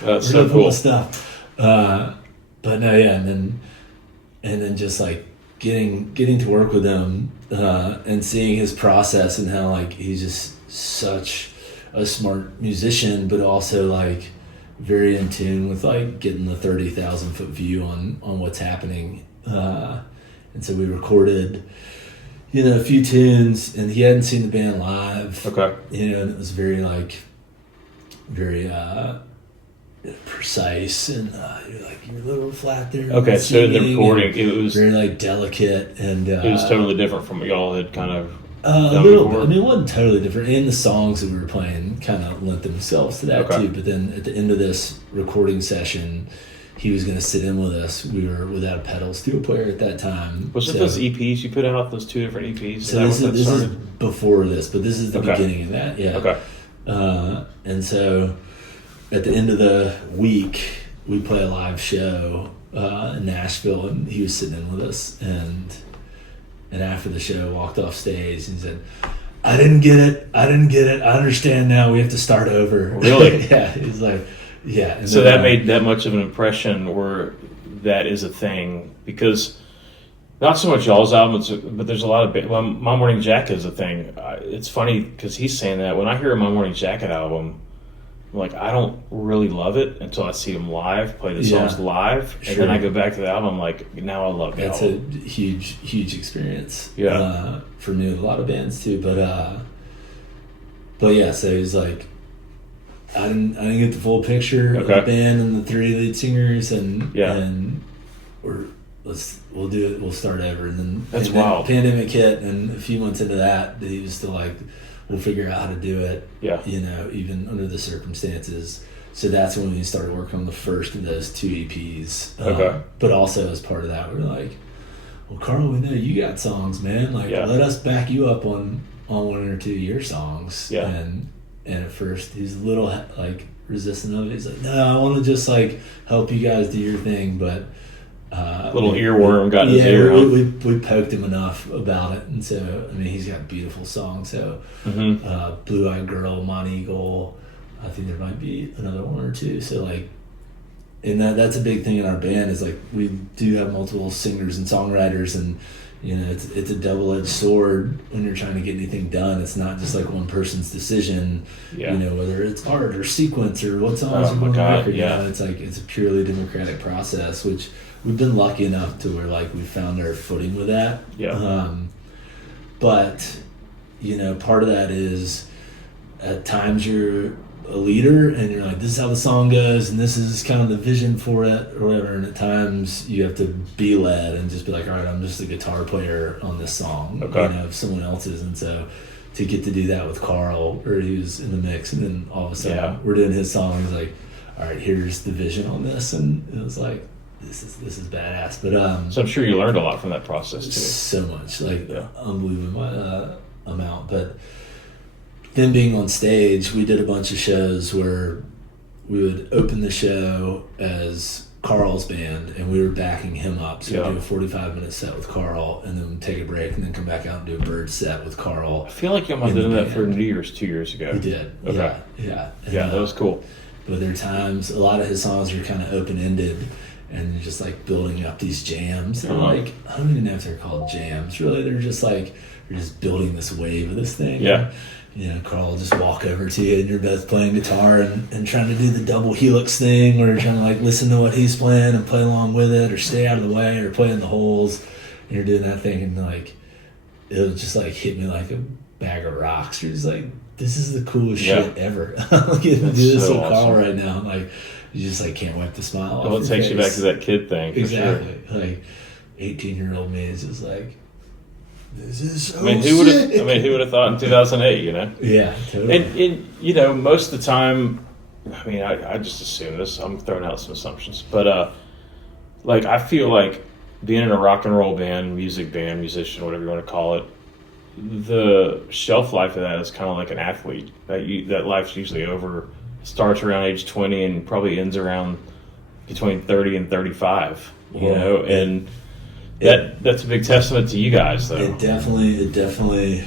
That's so cool stuff. But no, yeah, and then just like getting to work with him and seeing his process and how like he's just such a smart musician, but also like very in tune with like getting the 30,000 foot view on what's happening. And so we recorded a few tunes, and he hadn't seen the band live. Okay. And it was very precise, and you're like, you're a little flat there. Okay, so in the recording, it was very like delicate, and it was totally different from what y'all had kind of A little bit. I mean, it wasn't totally different. And the songs that we were playing kind of lent themselves to that too. But then at the end of this recording session, he was going to sit in with us. We were without a pedal steel player at that time. Was it those EPs you put out? Those 2 different EPs? So this is before this, but this is the beginning of that. Yeah. Okay. And so at the end of the week, we play a live show in Nashville, and he was sitting in with us, and after the show, walked off stage and said, I didn't get it. I understand now. We have to start over. Really? Yeah. He's like, yeah. And so that made that much of an impression where that is a thing, because not so much y'all's albums, but there's a lot of My Morning Jacket is a thing. It's funny because he's saying that. When I hear a My Morning Jacket album, I'm like, I don't really love it until I see him live, play the songs live, and then I go back to the album. I'm like, now I love the album. That's a huge experience. Yeah. For me, with a lot of bands too, but yeah. So he's like, I didn't get the full picture of the band and the 3 lead singers, and we'll do it. We'll start over, and then that's wild. Pandemic hit, and a few months into that, he was still like, we'll figure out how to do it. Yeah. Even under the circumstances. So that's when we started working on the first of those 2 EPs. But also as part of that, we were like, well, Carl, we know you got songs, man. Like, let us back you up on 1 or 2 of your songs. Yeah. And at first he's a little like resistant of it. He's like, no, I want to just like help you guys do your thing, but little earworm got in his ear. We poked him enough about it, and so I mean, he's got beautiful songs. So Blue Eyed Girl, Monte Eagle, I think there might be another 1 or 2. So like, and that's a big thing in our band is like we do have multiple singers and songwriters, and it's a double-edged sword when you're trying to get anything done. It's not just like one person's decision. Whether it's art or sequence or what songs are going on record. It's like it's a purely democratic process, which we've been lucky enough to where like we found our footing with that. But part of that is at times you're a leader and you're like, this is how the song goes and this is kind of the vision for it or whatever, and at times you have to be led and just be like, all right, I'm just a guitar player on this song, if someone else is. And so to get to do that with Carl, or he was in the mix, and then all of a sudden we're doing his song, he's like, all right, here's the vision on this, and it was like, this is badass. But so I'm sure you learned a lot from that process too. So much, unbelievable amount. But then being on stage, we did a bunch of shows where we would open the show as Carl's band, and we were backing him up. So we'd do a 45-minute set with Carl, and then take a break, and then come back out and do a bird set with Carl. I feel like you might have done that for New Year's 2 years ago. We did. Okay. Yeah. And, that was cool. But there are times, a lot of his songs are kind of open-ended, and you're just like building up these jams. They're like, I don't even know if they're called jams. Really, they're just like, you're just building this wave of this thing. Yeah. Carl will just walk over to you and you're both playing guitar and trying to do the double helix thing, where you're trying to like listen to what he's playing and play along with it, or stay out of the way, or play in the holes. And you're doing that thing, and like, it'll just like hit me like a bag of rocks. You're just like, this is the coolest shit ever. I'm getting to do this with Carl right now. Like, you just like can't wipe the smile off. Well, it takes you back to that kid thing. Exactly. Sure. Like 18-year-old me is just like, this is so who would have thought in 2008, Yeah, totally. And most of the time, I just assume this. I'm throwing out some assumptions, but I feel like being in a rock and roll band, music band, musician, whatever you want to call it, the shelf life of that is kind of like an athlete. That life's usually over. Starts around age 20 and probably ends around between 30 and 35. And that's a big testament to you guys, though. It definitely,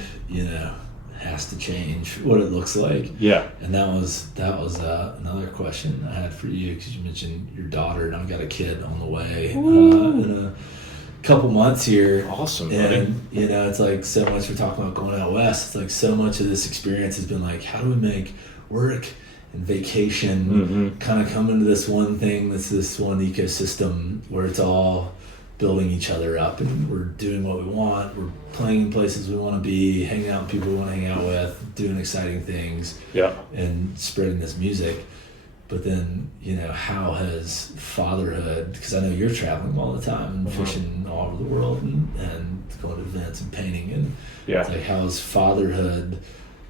has to change what it looks like. Yeah. And that was another question I had for you, because you mentioned your daughter, and I've got a kid on the way in a couple months here. Awesome, and buddy. It's like so much we're talking about going out west. It's like so much of this experience has been like, how do we make work and vacation kind of come into this one thing that's this one ecosystem where it's all building each other up, and we're doing what we want, we're playing in places we want to be, hanging out with people we want to hang out with, doing exciting things, and spreading this music. but then, how has fatherhood, because I know you're traveling all the time and fishing all over the world and going to events and painting, and it's like, how has fatherhood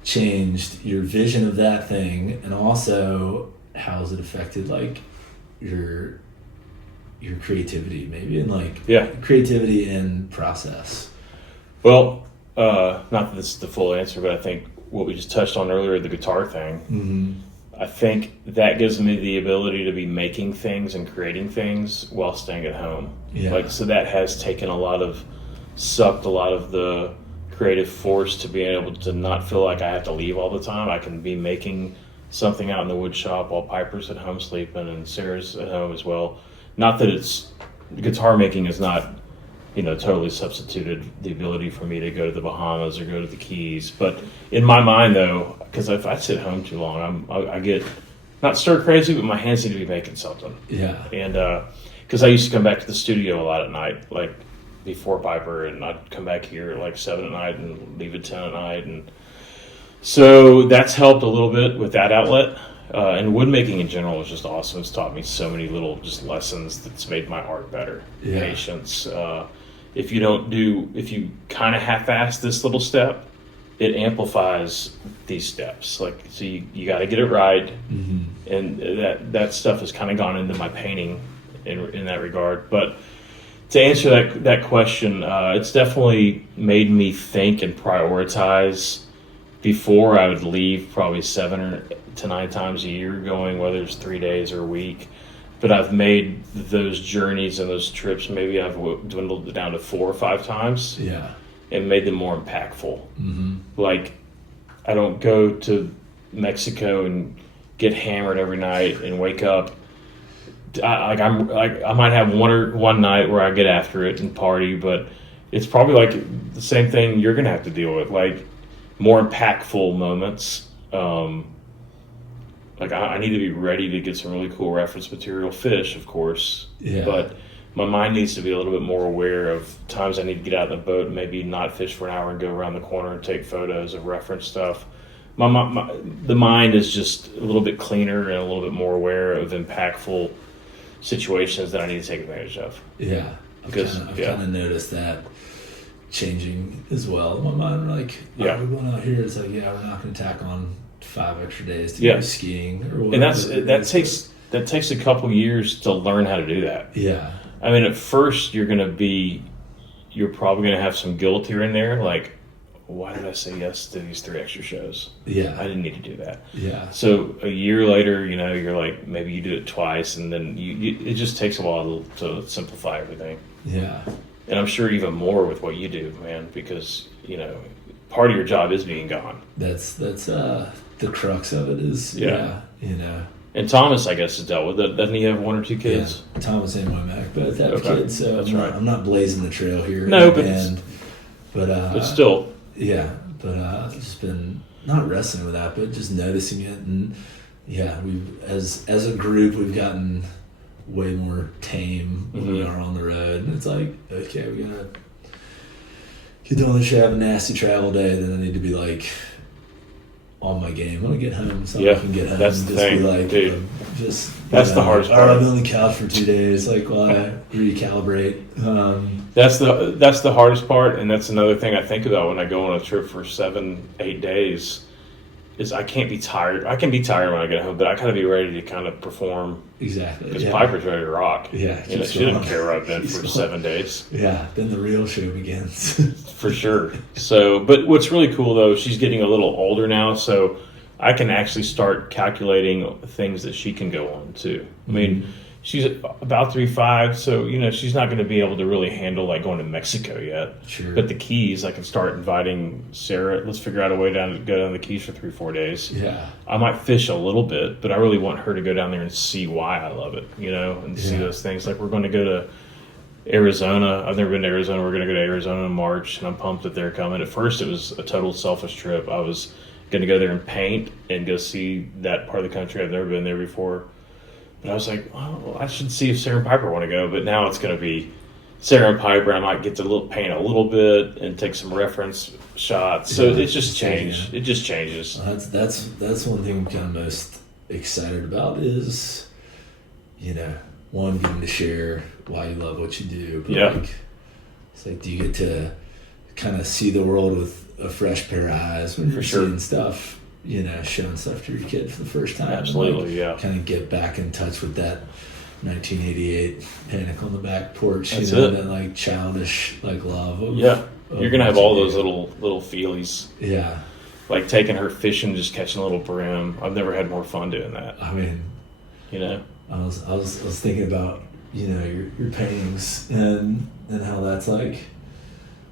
changed your vision of that thing, and also how has it affected like your creativity maybe, and like creativity and process? Well, not that this is the full answer, but I think what we just touched on earlier, the guitar thing, I think that gives me the ability to be making things and creating things while staying at home. So that has sucked a lot of the creative force to being able to not feel like I have to leave all the time. I can be making something out in the wood shop while Piper's at home sleeping and Sarah's at home as well. Not that guitar making is not, totally substituted the ability for me to go to the Bahamas or go to the Keys. But in my mind, though, because if I sit home too long, I get not stir crazy, but my hands need to be making something. Yeah. And because I used to come back to the studio a lot at night, like before Piper, and I'd come back here at like 7 at night and leave at 10 at night. And so that's helped a little bit with that outlet. And wood making in general is just awesome. It's taught me so many little just lessons that's made my art better. Yeah. Patience. If you kind of half-ass this little step, it amplifies these steps. So you got to get it right. And that stuff has kind of gone into my painting in that regard. But to answer that question, it's definitely made me think and prioritize. Before, I would leave probably 7 to 9 times a year going, whether it's 3 days or a week. But I've made those journeys and those trips, maybe I've dwindled it down to 4 or 5 times. Yeah. And made them more impactful. Like, I don't go to Mexico and get hammered every night and wake up. I might have one night where I get after it and party, but it's probably like the same thing you're gonna have to deal with, like more impactful moments. I need to be ready to get some really cool reference material, fish, of course. Yeah. But my mind needs to be a little bit more aware of times I need to get out in the boat and maybe not fish for an hour and go around the corner and take photos of reference stuff. The mind is just a little bit cleaner and a little bit more aware of impactful situations that I need to take advantage of. Yeah. I've kind of noticed that changing as well in my mind. Like, we're going out here, it's like, we're not going to tack on 5 extra days to go skiing or whatever. And that takes a couple years to learn how to do that. Yeah. I mean, at first you're probably going to have some guilt here and there, like, why did I say yes to these 3 extra shows? Yeah. I didn't need to do that. Yeah. So a year later, you're like, maybe you do it twice, and then it just takes a while to simplify everything. Yeah. And I'm sure even more with what you do, man, because, part of your job is being gone. That's the crux of it is, And Thomas, I guess, has dealt with it. Doesn't he have 1 or 2 kids? Yeah, Thomas and Womack both have kids, so that's right. I'm not blazing the trail here. No, but still. Yeah, but I've just been not wrestling with that, but just noticing it, and as a group, we've gotten way more tame when we are on the road, and it's like, okay, we're gonna get done with the show, have a nasty travel day, then I need to be like on my game when I get home, so I can get home that's and the just thing, be like, dude. That's the hardest part. I've been on the couch for 2 days, like while I recalibrate. That's the hardest part, and that's another thing I think about when I go on a trip for 7-8 days. Is I can't be tired. I can be tired when I get home, but I gotta be ready to kind of perform. Exactly. Because Piper's ready to rock. Yeah. She didn't care where I've been for 7 days. Yeah. Then the real show begins. For sure. So, but what's really cool though, she's getting a little older now, so I can actually start calculating things that she can go on too. I mean, she's about to be 5, so she's not going to be able to really handle like going to Mexico yet. Sure. But the Keys, I can start inviting Sarah. Let's figure out a way to go down the Keys for 3-4 days. Yeah. I might fish a little bit, but I really want her to go down there and see why I love it. And see those things. Like we're going to go to Arizona. I've never been to Arizona. We're going to go to Arizona in March, and I'm pumped that they're coming. At first, it was a total selfish trip. I was going to go there and paint and go see that part of the country. I've never been there before. But I was like, well, I should see if Sarah and Piper want to go. But now it's going to be Sarah and Piper. I might get to paint a little bit and take some reference shots. So it just changed. It just changes. That's one thing I'm kind of most excited about is, one, getting to share why you love what you do. But it's like, do you get to kind of see the world with a fresh pair of eyes when you're seeing stuff, showing stuff to your kid for the first time? Absolutely, kind of get back in touch with that 1988 Panic on the Back Porch, that like childish like love. You're gonna have all those little feelies. Yeah. Like taking her fishing, just catching a little brim. I've never had more fun doing that. I mean, I was thinking about your paintings and how that's like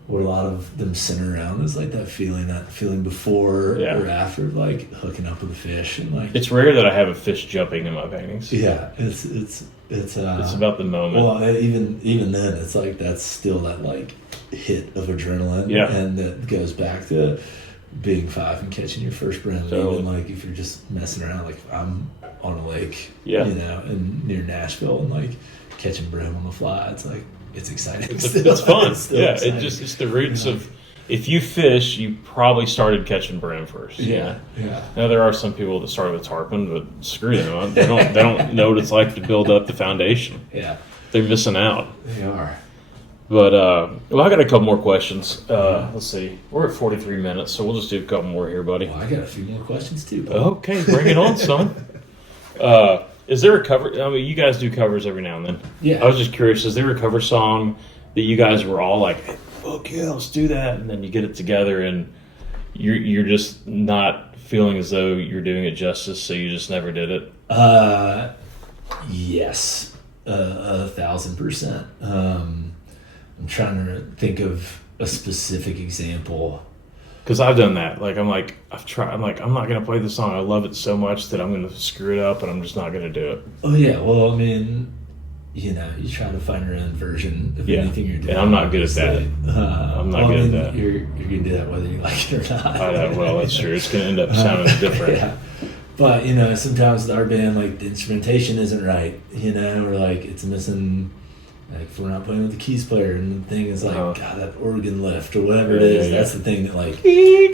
where a lot of them center around is like that feeling before or after like hooking up with a fish, and like it's rare that I have a fish jumping in my paintings. Yeah, it's about the moment. Well, even then, it's like that's still that like hit of adrenaline, and that goes back to being 5 and catching your first brim. Totally. Even like if you're just messing around, like I'm on a lake, and near Nashville, and like catching brim on the fly, it's like it's exciting. It's fun. Exciting. It's the roots of. If you fish, you probably started catching brim first. Yeah. Now there are some people that started with tarpon, but screw them. They don't know what it's like to build up the foundation. Yeah, they're missing out. They are. But I got a couple more questions. Let's see, we're at 43 minutes, so we'll just do a couple more here, buddy. Well, I got a few more questions too. Buddy. Okay, bring it on, son. Is there a cover? I mean, you guys do covers every now and then. Yeah. I was just curious. Is there a cover song that you guys were all like, "Fuck yeah, let's do that," and then you get it together and you're just not feeling as though you're doing it justice, so you just never did it? Yes, 1,000%. I'm trying to think of a specific example. Because I've done that. Like, I'm like, I'm not going to play the song. I love it so much that I'm going to screw it up and I'm just not going to do it. Oh, yeah. Well, I mean, you try to find your own version of anything you're doing. And I'm not good at that. I'm not good at that. You're going to do that whether you like it or not. Well, that's true. It's going to end up sounding different. Yeah. But, sometimes with our band, like, the instrumentation isn't right, or, like, it's missing... Like if we're not playing with the keys player and the thing is like, God, that organ lift or whatever it is, that's the thing that like,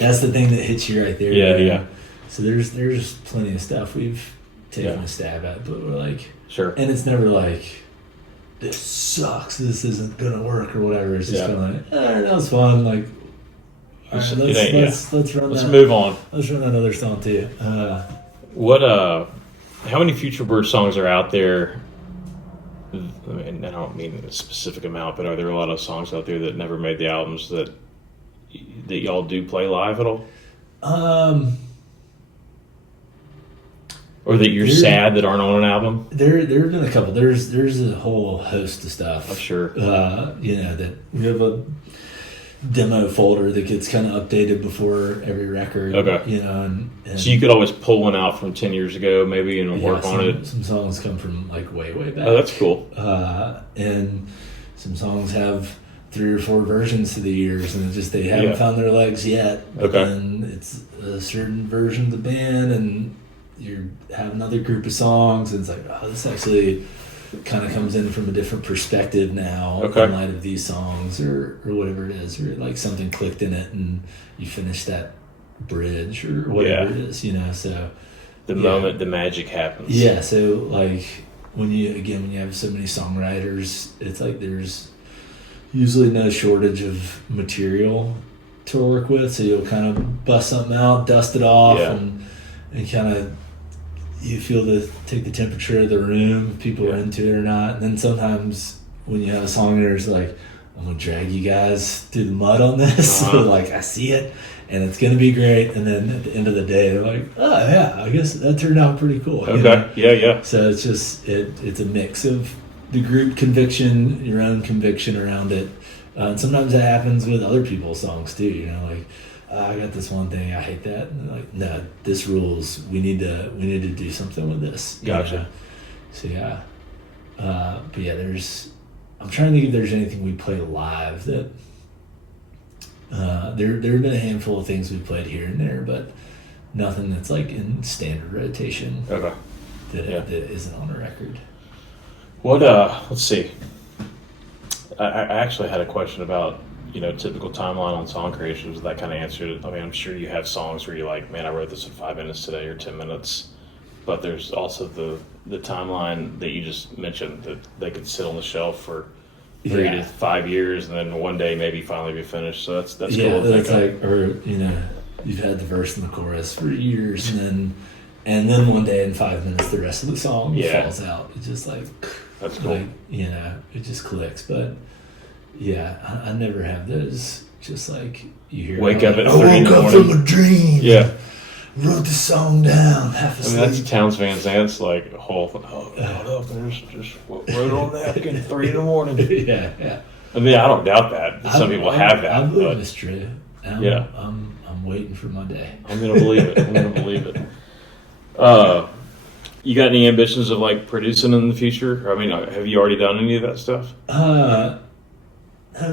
that's the thing that hits you right there. Yeah. So there's plenty of stuff we've taken a stab at, but we're like, sure. And it's never like, this sucks, this isn't gonna work or whatever. It's just kind of like, that was fun. Like, all right, let's run. Let's move on. Let's run that other song too. How many Futurebird songs are out there? I mean, I don't mean a specific amount, but are there a lot of songs out there that never made the albums that y'all do play live at all? Or that you're sad that aren't on an album? There have been a couple. There's a whole host of stuff. I'm sure. That we have a demo folder that gets kind of updated before every record. Okay. And so you could always pull one out from 10 years ago, maybe, and work on it. Some songs come from like way back. Oh, that's cool. And some songs have 3 or 4 versions to the years, and they haven't found their legs yet. Okay. And it's a certain version of the band, and you have another group of songs, and it's like, oh, this actually kind of comes in from a different perspective now in light of these songs or whatever it is, or like something clicked in it and you finish that bridge or whatever it is, so the moment the magic happens. So like when you have so many songwriters, it's like there's usually no shortage of material to work with, so you'll kind of bust something out, dust it off, and kind of you take the temperature of the room, if people are into it or not. And then sometimes when you have a song there's like, I'm gonna drag you guys through the mud on this. So like, I see it and it's gonna be great, and then at the end of the day they're like, oh yeah, I guess that turned out pretty cool. Yeah. So it's just it's a mix of the group conviction, your own conviction around it, and sometimes that happens with other people's songs too, like, I got this one thing, I hate that. And like, no, this rules. We need to do something with this. Gotcha. So but I'm trying to think if there's anything we play live that there have been a handful of things we played here and there, but nothing that's like in standard rotation. Okay. That isn't on a record. What let's see. I actually had a question about typical timeline on song creations. That kind of answered it. I mean, I'm sure you have songs where you're like, man, I wrote this in 5 minutes today or 10 minutes. but there's also the timeline that you just mentioned, that they could sit on the shelf for 3 to 5 years, and then one day maybe finally be finished. So that's cool. That's like, or you've had the verse and the chorus for years, and then one day in 5 minutes the rest of the song falls out. It's just like, that's cool. Like, it just clicks. But I never have those. Just like you hear, wake up at 3 I in the woke up morning from a dream. Yeah. Wrote the song down, half asleep. That's Towns Van Zant's like whole thing. Oh, got up and just wrote on a napkin 3 in the morning. Yeah. I mean, I don't doubt that. Some people have that. I believe it's true. I'm waiting for my day. I'm gonna believe it. You got any ambitions of like producing in the future? I mean, have you already done any of that stuff?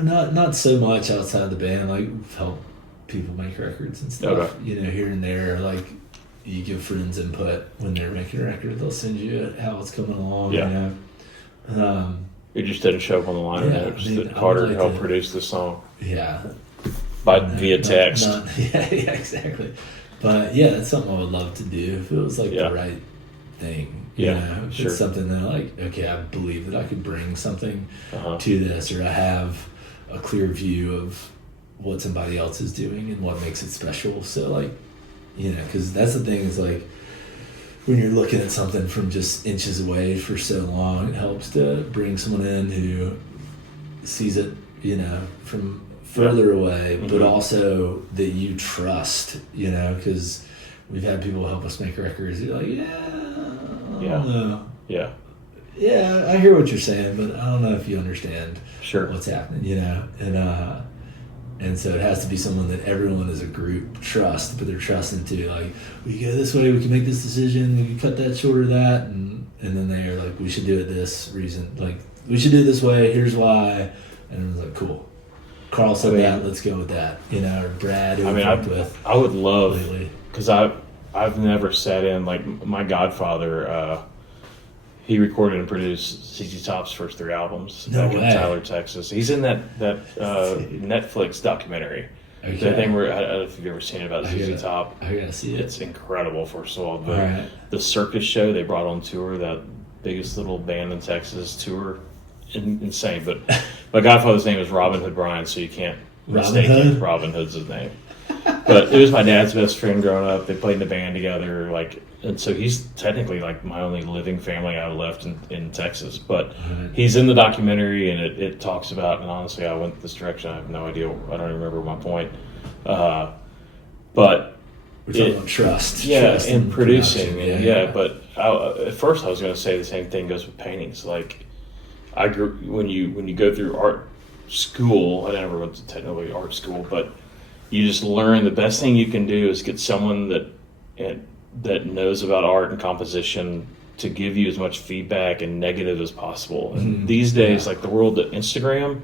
Not so much outside the band. Like help people make records and stuff. Okay. Here and there. Like you give friends input when they're making a record. They'll send you how it's coming along. Yeah. It just didn't show up on the line. That Carter helped produce the song. Yeah. Via text. Yeah, exactly. But that's something I would love to do if it was like the right thing. If it's something that like, okay, I believe that I could bring something to this, or I have a clear view of what somebody else is doing and what makes it special. So like, because that's the thing is like, when you're looking at something from just inches away for so long, it helps to bring someone in who sees it, from further away, but also that you trust, because we've had people help us make records. You're like, I don't know. Yeah, I hear what you're saying, but I don't know if you understand what's happening, and so it has to be someone that everyone as a group trusts, but they're trusting too. Like, we go this way, we can make this decision, we can cut that short or that, and then they're like, we should do it this reason. Like, we should do it this way, here's why. And it was like, cool. Carl said that, let's go with that. Or Brad, who I would love, because I've never sat in, like, my godfather, he recorded and produced ZZ Top's first 3 albums back in Tyler, Texas. He's in that Netflix documentary. Okay. The thing where, I don't know if you've ever seen it about ZZ Top. I gotta see it. It's incredible, first of all. The circus show they brought on tour, that biggest little band in Texas tour, insane. But my godfather's name is Robin Hood Bryan, so you can't mistake it. Robin Hood's his name. But it was my dad's best friend growing up. They played in a band together, and so he's technically like my only living family I left in Texas. But he's in the documentary, and it talks about, and honestly, I went this direction. I have no idea. I don't even remember my point. But we're talking about trust. Trust and producing. But at first I was going to say the same thing goes with paintings. Like, I grew when you go through art school. I never went to technically art school, but you just learn the best thing you can do is get someone that knows about art and composition to give you as much feedback and negative as possible. And these days, like the world of Instagram,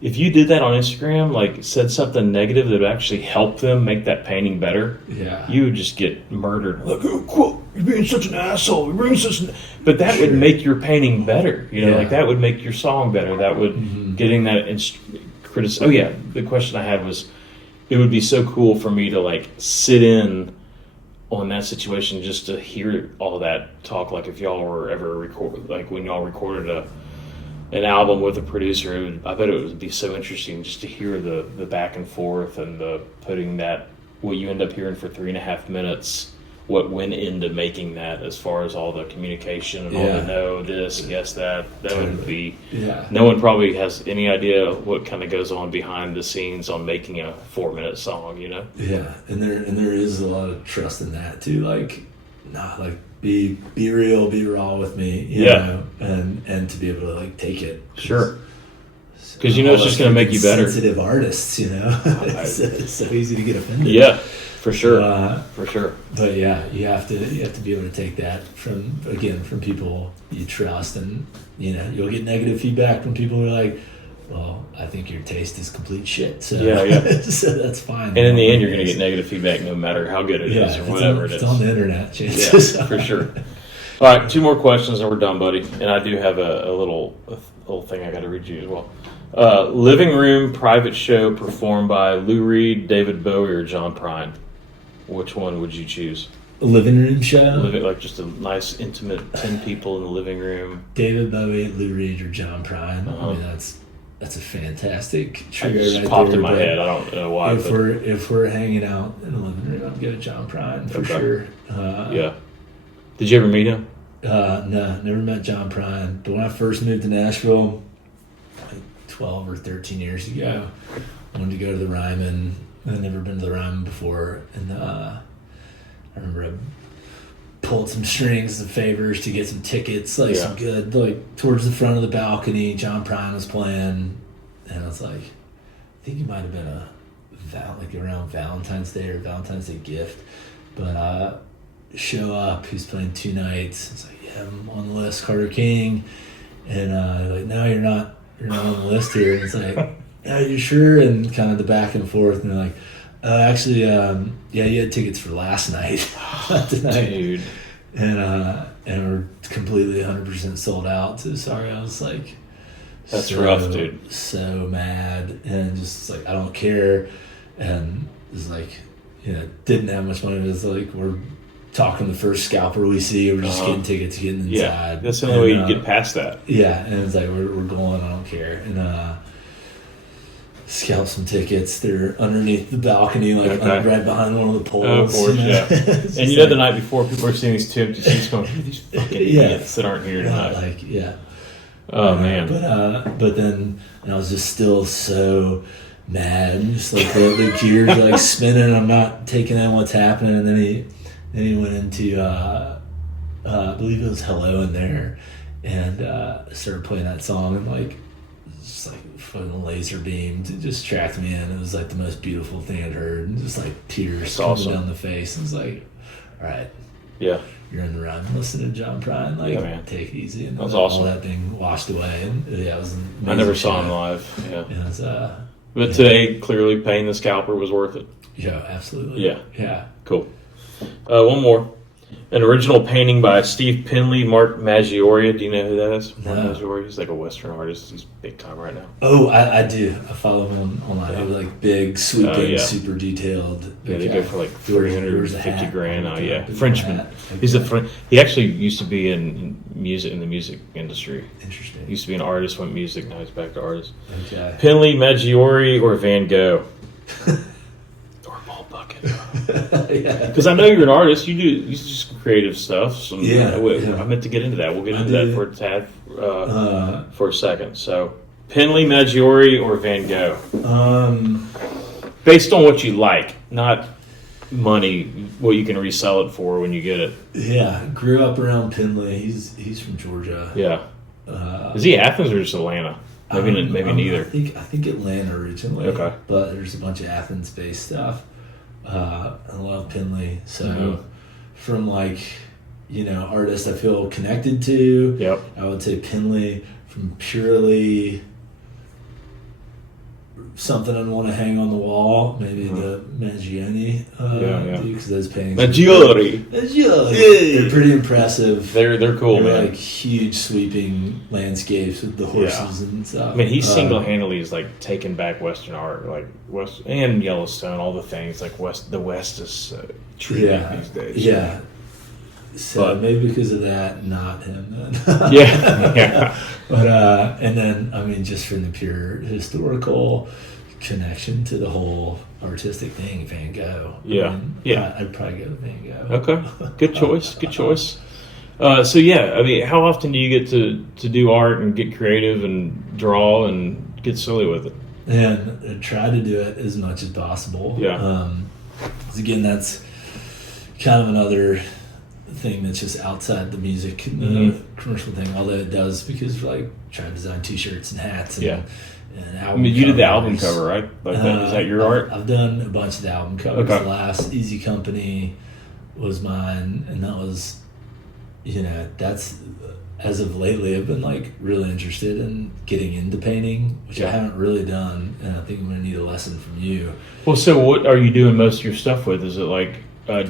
if you did that on Instagram, like said something negative that would actually help them make that painting better, you would just get murdered. Like, oh, quote, you're being such an asshole. You're being such an... But that would make your painting better. Like that would make your song better. That would getting that criticism. Oh yeah, the question I had was, it would be so cool for me to like sit in on that situation just to hear all that talk. Like if y'all were ever when y'all recorded an album with a producer, I bet it would be so interesting just to hear the back and forth and the putting that, what you end up hearing for 3.5 minutes, what went into making that, as far as all the communication and all the no, this, yes, that would be, no one probably has any idea what kind of goes on behind the scenes on making a 4-minute song, Yeah, and there is a lot of trust in that too. Like, be real, be raw with me, you know, and to be able to like take it. Sure. Because it's just going to make you better. Sensitive artists, it's so easy to get offended. Yeah, for sure. But you have to be able to take that from people you trust, and you'll get negative feedback from people who are like, well, I think your taste is complete shit. So so that's fine. And in the end, you're going to get negative feedback no matter how good it is or whatever it is. It's on the internet, chances. Yeah, for sure. All right, 2 more questions and we're done, buddy. And I do have a little thing I got to read you as well. Living room private show performed by Lou Reed, David Bowie, or John Prine. Which one would you choose? a living room show. Like just a nice, intimate 10 people in the living room. David Bowie, Lou Reed, or John Prine. I mean, that's a fantastic trio. It just right popped there, in my head. I don't know why. If we're hanging out in the living room, I'd go John Prine for sure. Yeah. Did you ever meet him? No, never met John Prine. But when I first moved to Nashville, like 12 or 13 years ago, I wanted to go to the Ryman. I'd never been to the Ryman before, and I remember I pulled some strings and favors to get some tickets, some good, towards the front of the balcony. John Prine was playing, and I was like, I think he might have been around Valentine's Day or Valentine's Day gift, but show up. He's playing 2 nights. It's like, yeah, I'm on the list, Carter King, and no, you're not on the list here. And it's like, yeah, you sure? And kind of the back and forth, and they're like, actually, yeah, you had tickets for last night, not tonight. Dude. And we're completely 100% sold out. So sorry, I was like, that's rough, dude. So mad, and just like, I don't care. And it's like, didn't have much money. It was like, we're talking the first scalper we see. We're just getting tickets, getting inside. Yeah, that's the only way you get past that. Yeah, and it's like, we're going. I don't care. And scalp some tickets. They're underneath the balcony, right behind one of the poles. Of course, yeah. And the night before, people are seeing these 2 empty seats going, who are these fucking idiots that aren't here tonight? Oh, man. But then I was just still so mad. And just the gears are spinning. I'm not taking in what's happening. And then he went into, I believe it was Hello in there, and started playing that song, and just fucking laser beamed. It just tracked me in. It was the most beautiful thing I'd heard, and just tears coming down the face. And it's like, all right, yeah, you're in the run. Listen to John Prine, man. Take it easy. And that was awesome. All that thing washed away, and it was an amazing I never show. saw him live. Yeah, it was, but today, clearly, paying the scalper was worth it. Yeah, absolutely. Yeah. Cool. One more. An original painting by Steve Penley, Mark Maggiore. Do you know who that is? No. Mark Maggiore. He's a Western artist. He's big time right now. Oh, I do. I follow him online. Yeah. He was big, sweeping, super detailed. Yeah, they go for $350 grand. Oh yeah, Frenchman. Okay. He actually used to be in the music industry. Interesting. He used to be an artist, went music. Now he's back to artist. Okay. Penley, Maggiore, or Van Gogh. Or Paul Bucket. Because I know you're an artist. You do just creative stuff. I meant to get into that. We'll get into that for a tad for a second. So, Penley, Maggiore, or Van Gogh? Based on what you like, not money, what you can resell it for when you get it. Yeah, grew up around Penley. He's from Georgia. Yeah. Is he Athens or just Atlanta? Maybe neither. I think Atlanta originally. Okay. But there's a bunch of Athens-based stuff. I love Penley. So from artists I feel connected to. Yep. I would say Penley. From purely something I'd want to hang on the wall, maybe the Maggiore, because those paintings. Maggiore. They're pretty impressive. They're cool, man. Huge sweeping landscapes with the horses and stuff. I mean, he single-handedly is taking back Western art, West and Yellowstone, all the things the West is so treated these days. Yeah. So maybe because of that, not him then. yeah. But and then just from the pure historical connection to the whole artistic thing, Van Gogh. I'd probably go with Van Gogh. Okay, good choice. Good choice. How often do you get to do art and get creative and draw and get silly with it? And I try to do it as much as possible. Yeah. 'Cause again, that's kind of another thing that's just outside the music and the commercial thing, although it does, because trying to design t-shirts and hats and album you did the album cover, right? Is that your art? I've done a bunch of the album covers. Okay. The last Easy Company was mine, and that was that's as of lately I've been really interested in getting into painting, which I haven't really done, and I think I'm going to need a lesson from you. Well, so what are you doing most of your stuff with? Is it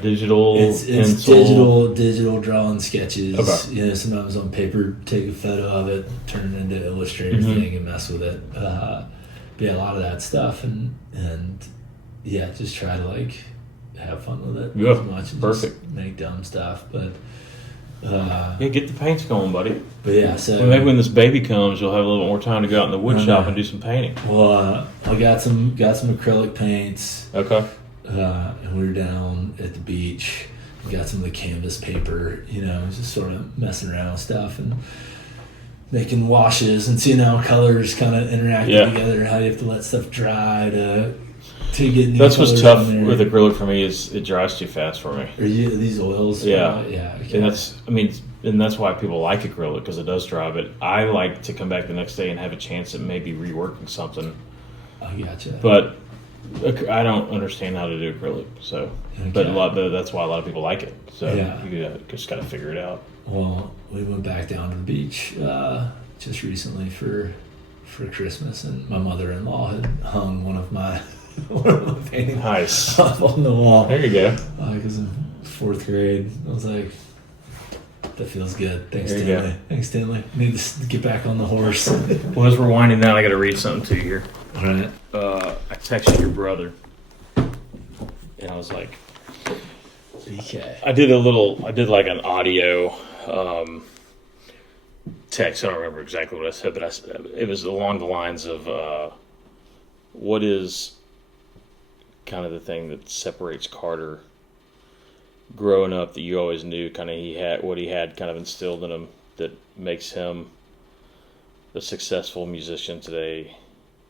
digital? It's digital drawing sketches. Okay. Sometimes on paper, take a photo of it, turn it into Illustrator thing, and mess with it. A lot of that stuff, and just try to have fun with it as much and perfect. Just make dumb stuff. But get the paints going, buddy. But yeah, so maybe when this baby comes, you'll have a little more time to go out in the wood shop and do some painting. Well, I got some acrylic paints. Okay. And we were down at the beach. We got some of the canvas paper, just sort of messing around with stuff and making washes and seeing how colors kind of interact together, how you have to let stuff dry to get new That's colors. What's tough with acrylic for me is it dries too fast for me. Are these oils? Yeah. Okay. And that's why people like acrylic, because it does dry, but I like to come back the next day and have a chance at maybe reworking something. I gotcha. But I don't understand how to do acrylic, so but that's why a lot of people like it. So you just got to figure it out. Well, we went back down to the beach just recently for Christmas, and my mother-in-law had hung one of my paintings up on the wall. There you go. Because in 4th grade, I was like, that feels good. Thanks, Stanley. Thanks, Stanley. Need to get back on the horse. Well, as we're winding down, I got to read something to you here. All right. I texted your brother, and I was like, BK. I did like an audio text. I don't remember exactly what I said, but it was along the lines of what is kind of the thing that separates Carter growing up that you always knew kind of he had kind of instilled in him that makes him a successful musician today,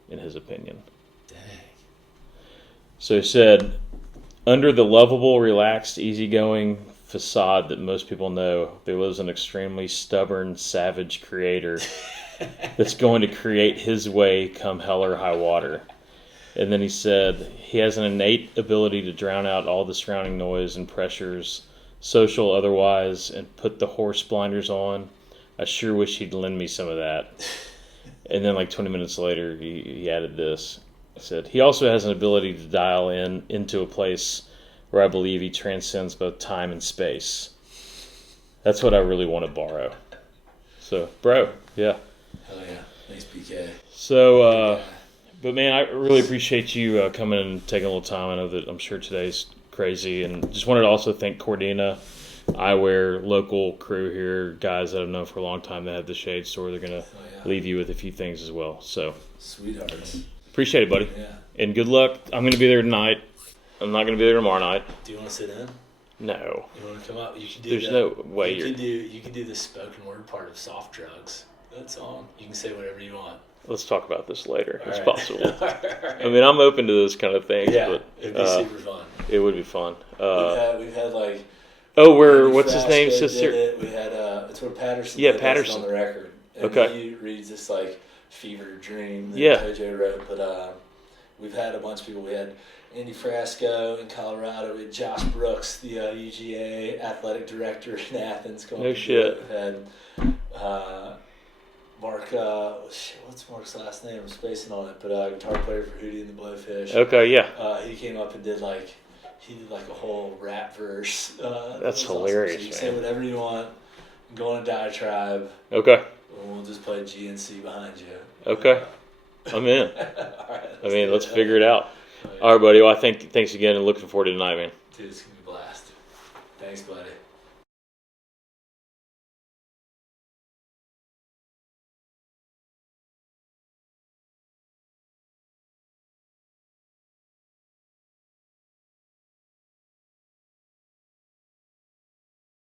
in his opinion. Dang. So he said, under the lovable, relaxed, easygoing facade that most people know, there lives an extremely stubborn, savage creator that's going to create his way come hell or high water. And then he said, he has an innate ability to drown out all the surrounding noise and pressures, social otherwise, and put the horse blinders on. I sure wish he'd lend me some of that. And then like 20 minutes later, he added this. He said, he also has an ability to dial into a place where I believe he transcends both time and space. That's what I really want to borrow. So, bro, yeah. Hell yeah. Thanks, PK. So, but man, I really appreciate you coming and taking a little time. I know that I'm sure today's crazy, and just wanted to also thank Cordina Eyewear, local crew here, guys that I've known for a long time that have the Shade Store. They're going to leave you with a few things as well. So, sweethearts. Appreciate it, buddy. Yeah. And good luck. I'm going to be there tonight. I'm not going to be there tomorrow night. Do you want to sit in? No. You want to come up? You can do. There's no way you can do the spoken word part of Soft Drugs. That song. You can say whatever you want. Let's talk about this later. It's right. possible. Right. I mean, I'm open to this kind of thing. Yeah, but, it'd be super fun. It would be fun. We've had like. What's his name, sister? We had it's where Patterson. Yeah, Patterson on the record. And he reads this like fever dream that JoJo wrote, but we've had a bunch of people. We had Andy Frasco in Colorado. We had Josh Brooks, the UGA athletic director in Athens. No shit. We've had Mark, what's Mark's last name? I'm spacing on it, but guitar player for Hootie and the Blowfish. Okay, yeah. He came up and did a whole rap verse. That's hilarious, awesome. So you can say whatever you want. Go on a diatribe. Okay. And we'll just play GNC behind you. Okay. I'm in. All right, let's figure it out. All right, buddy. Well, thanks again, and looking forward to tonight, man. Dude, it's going to be a blast. Thanks, buddy.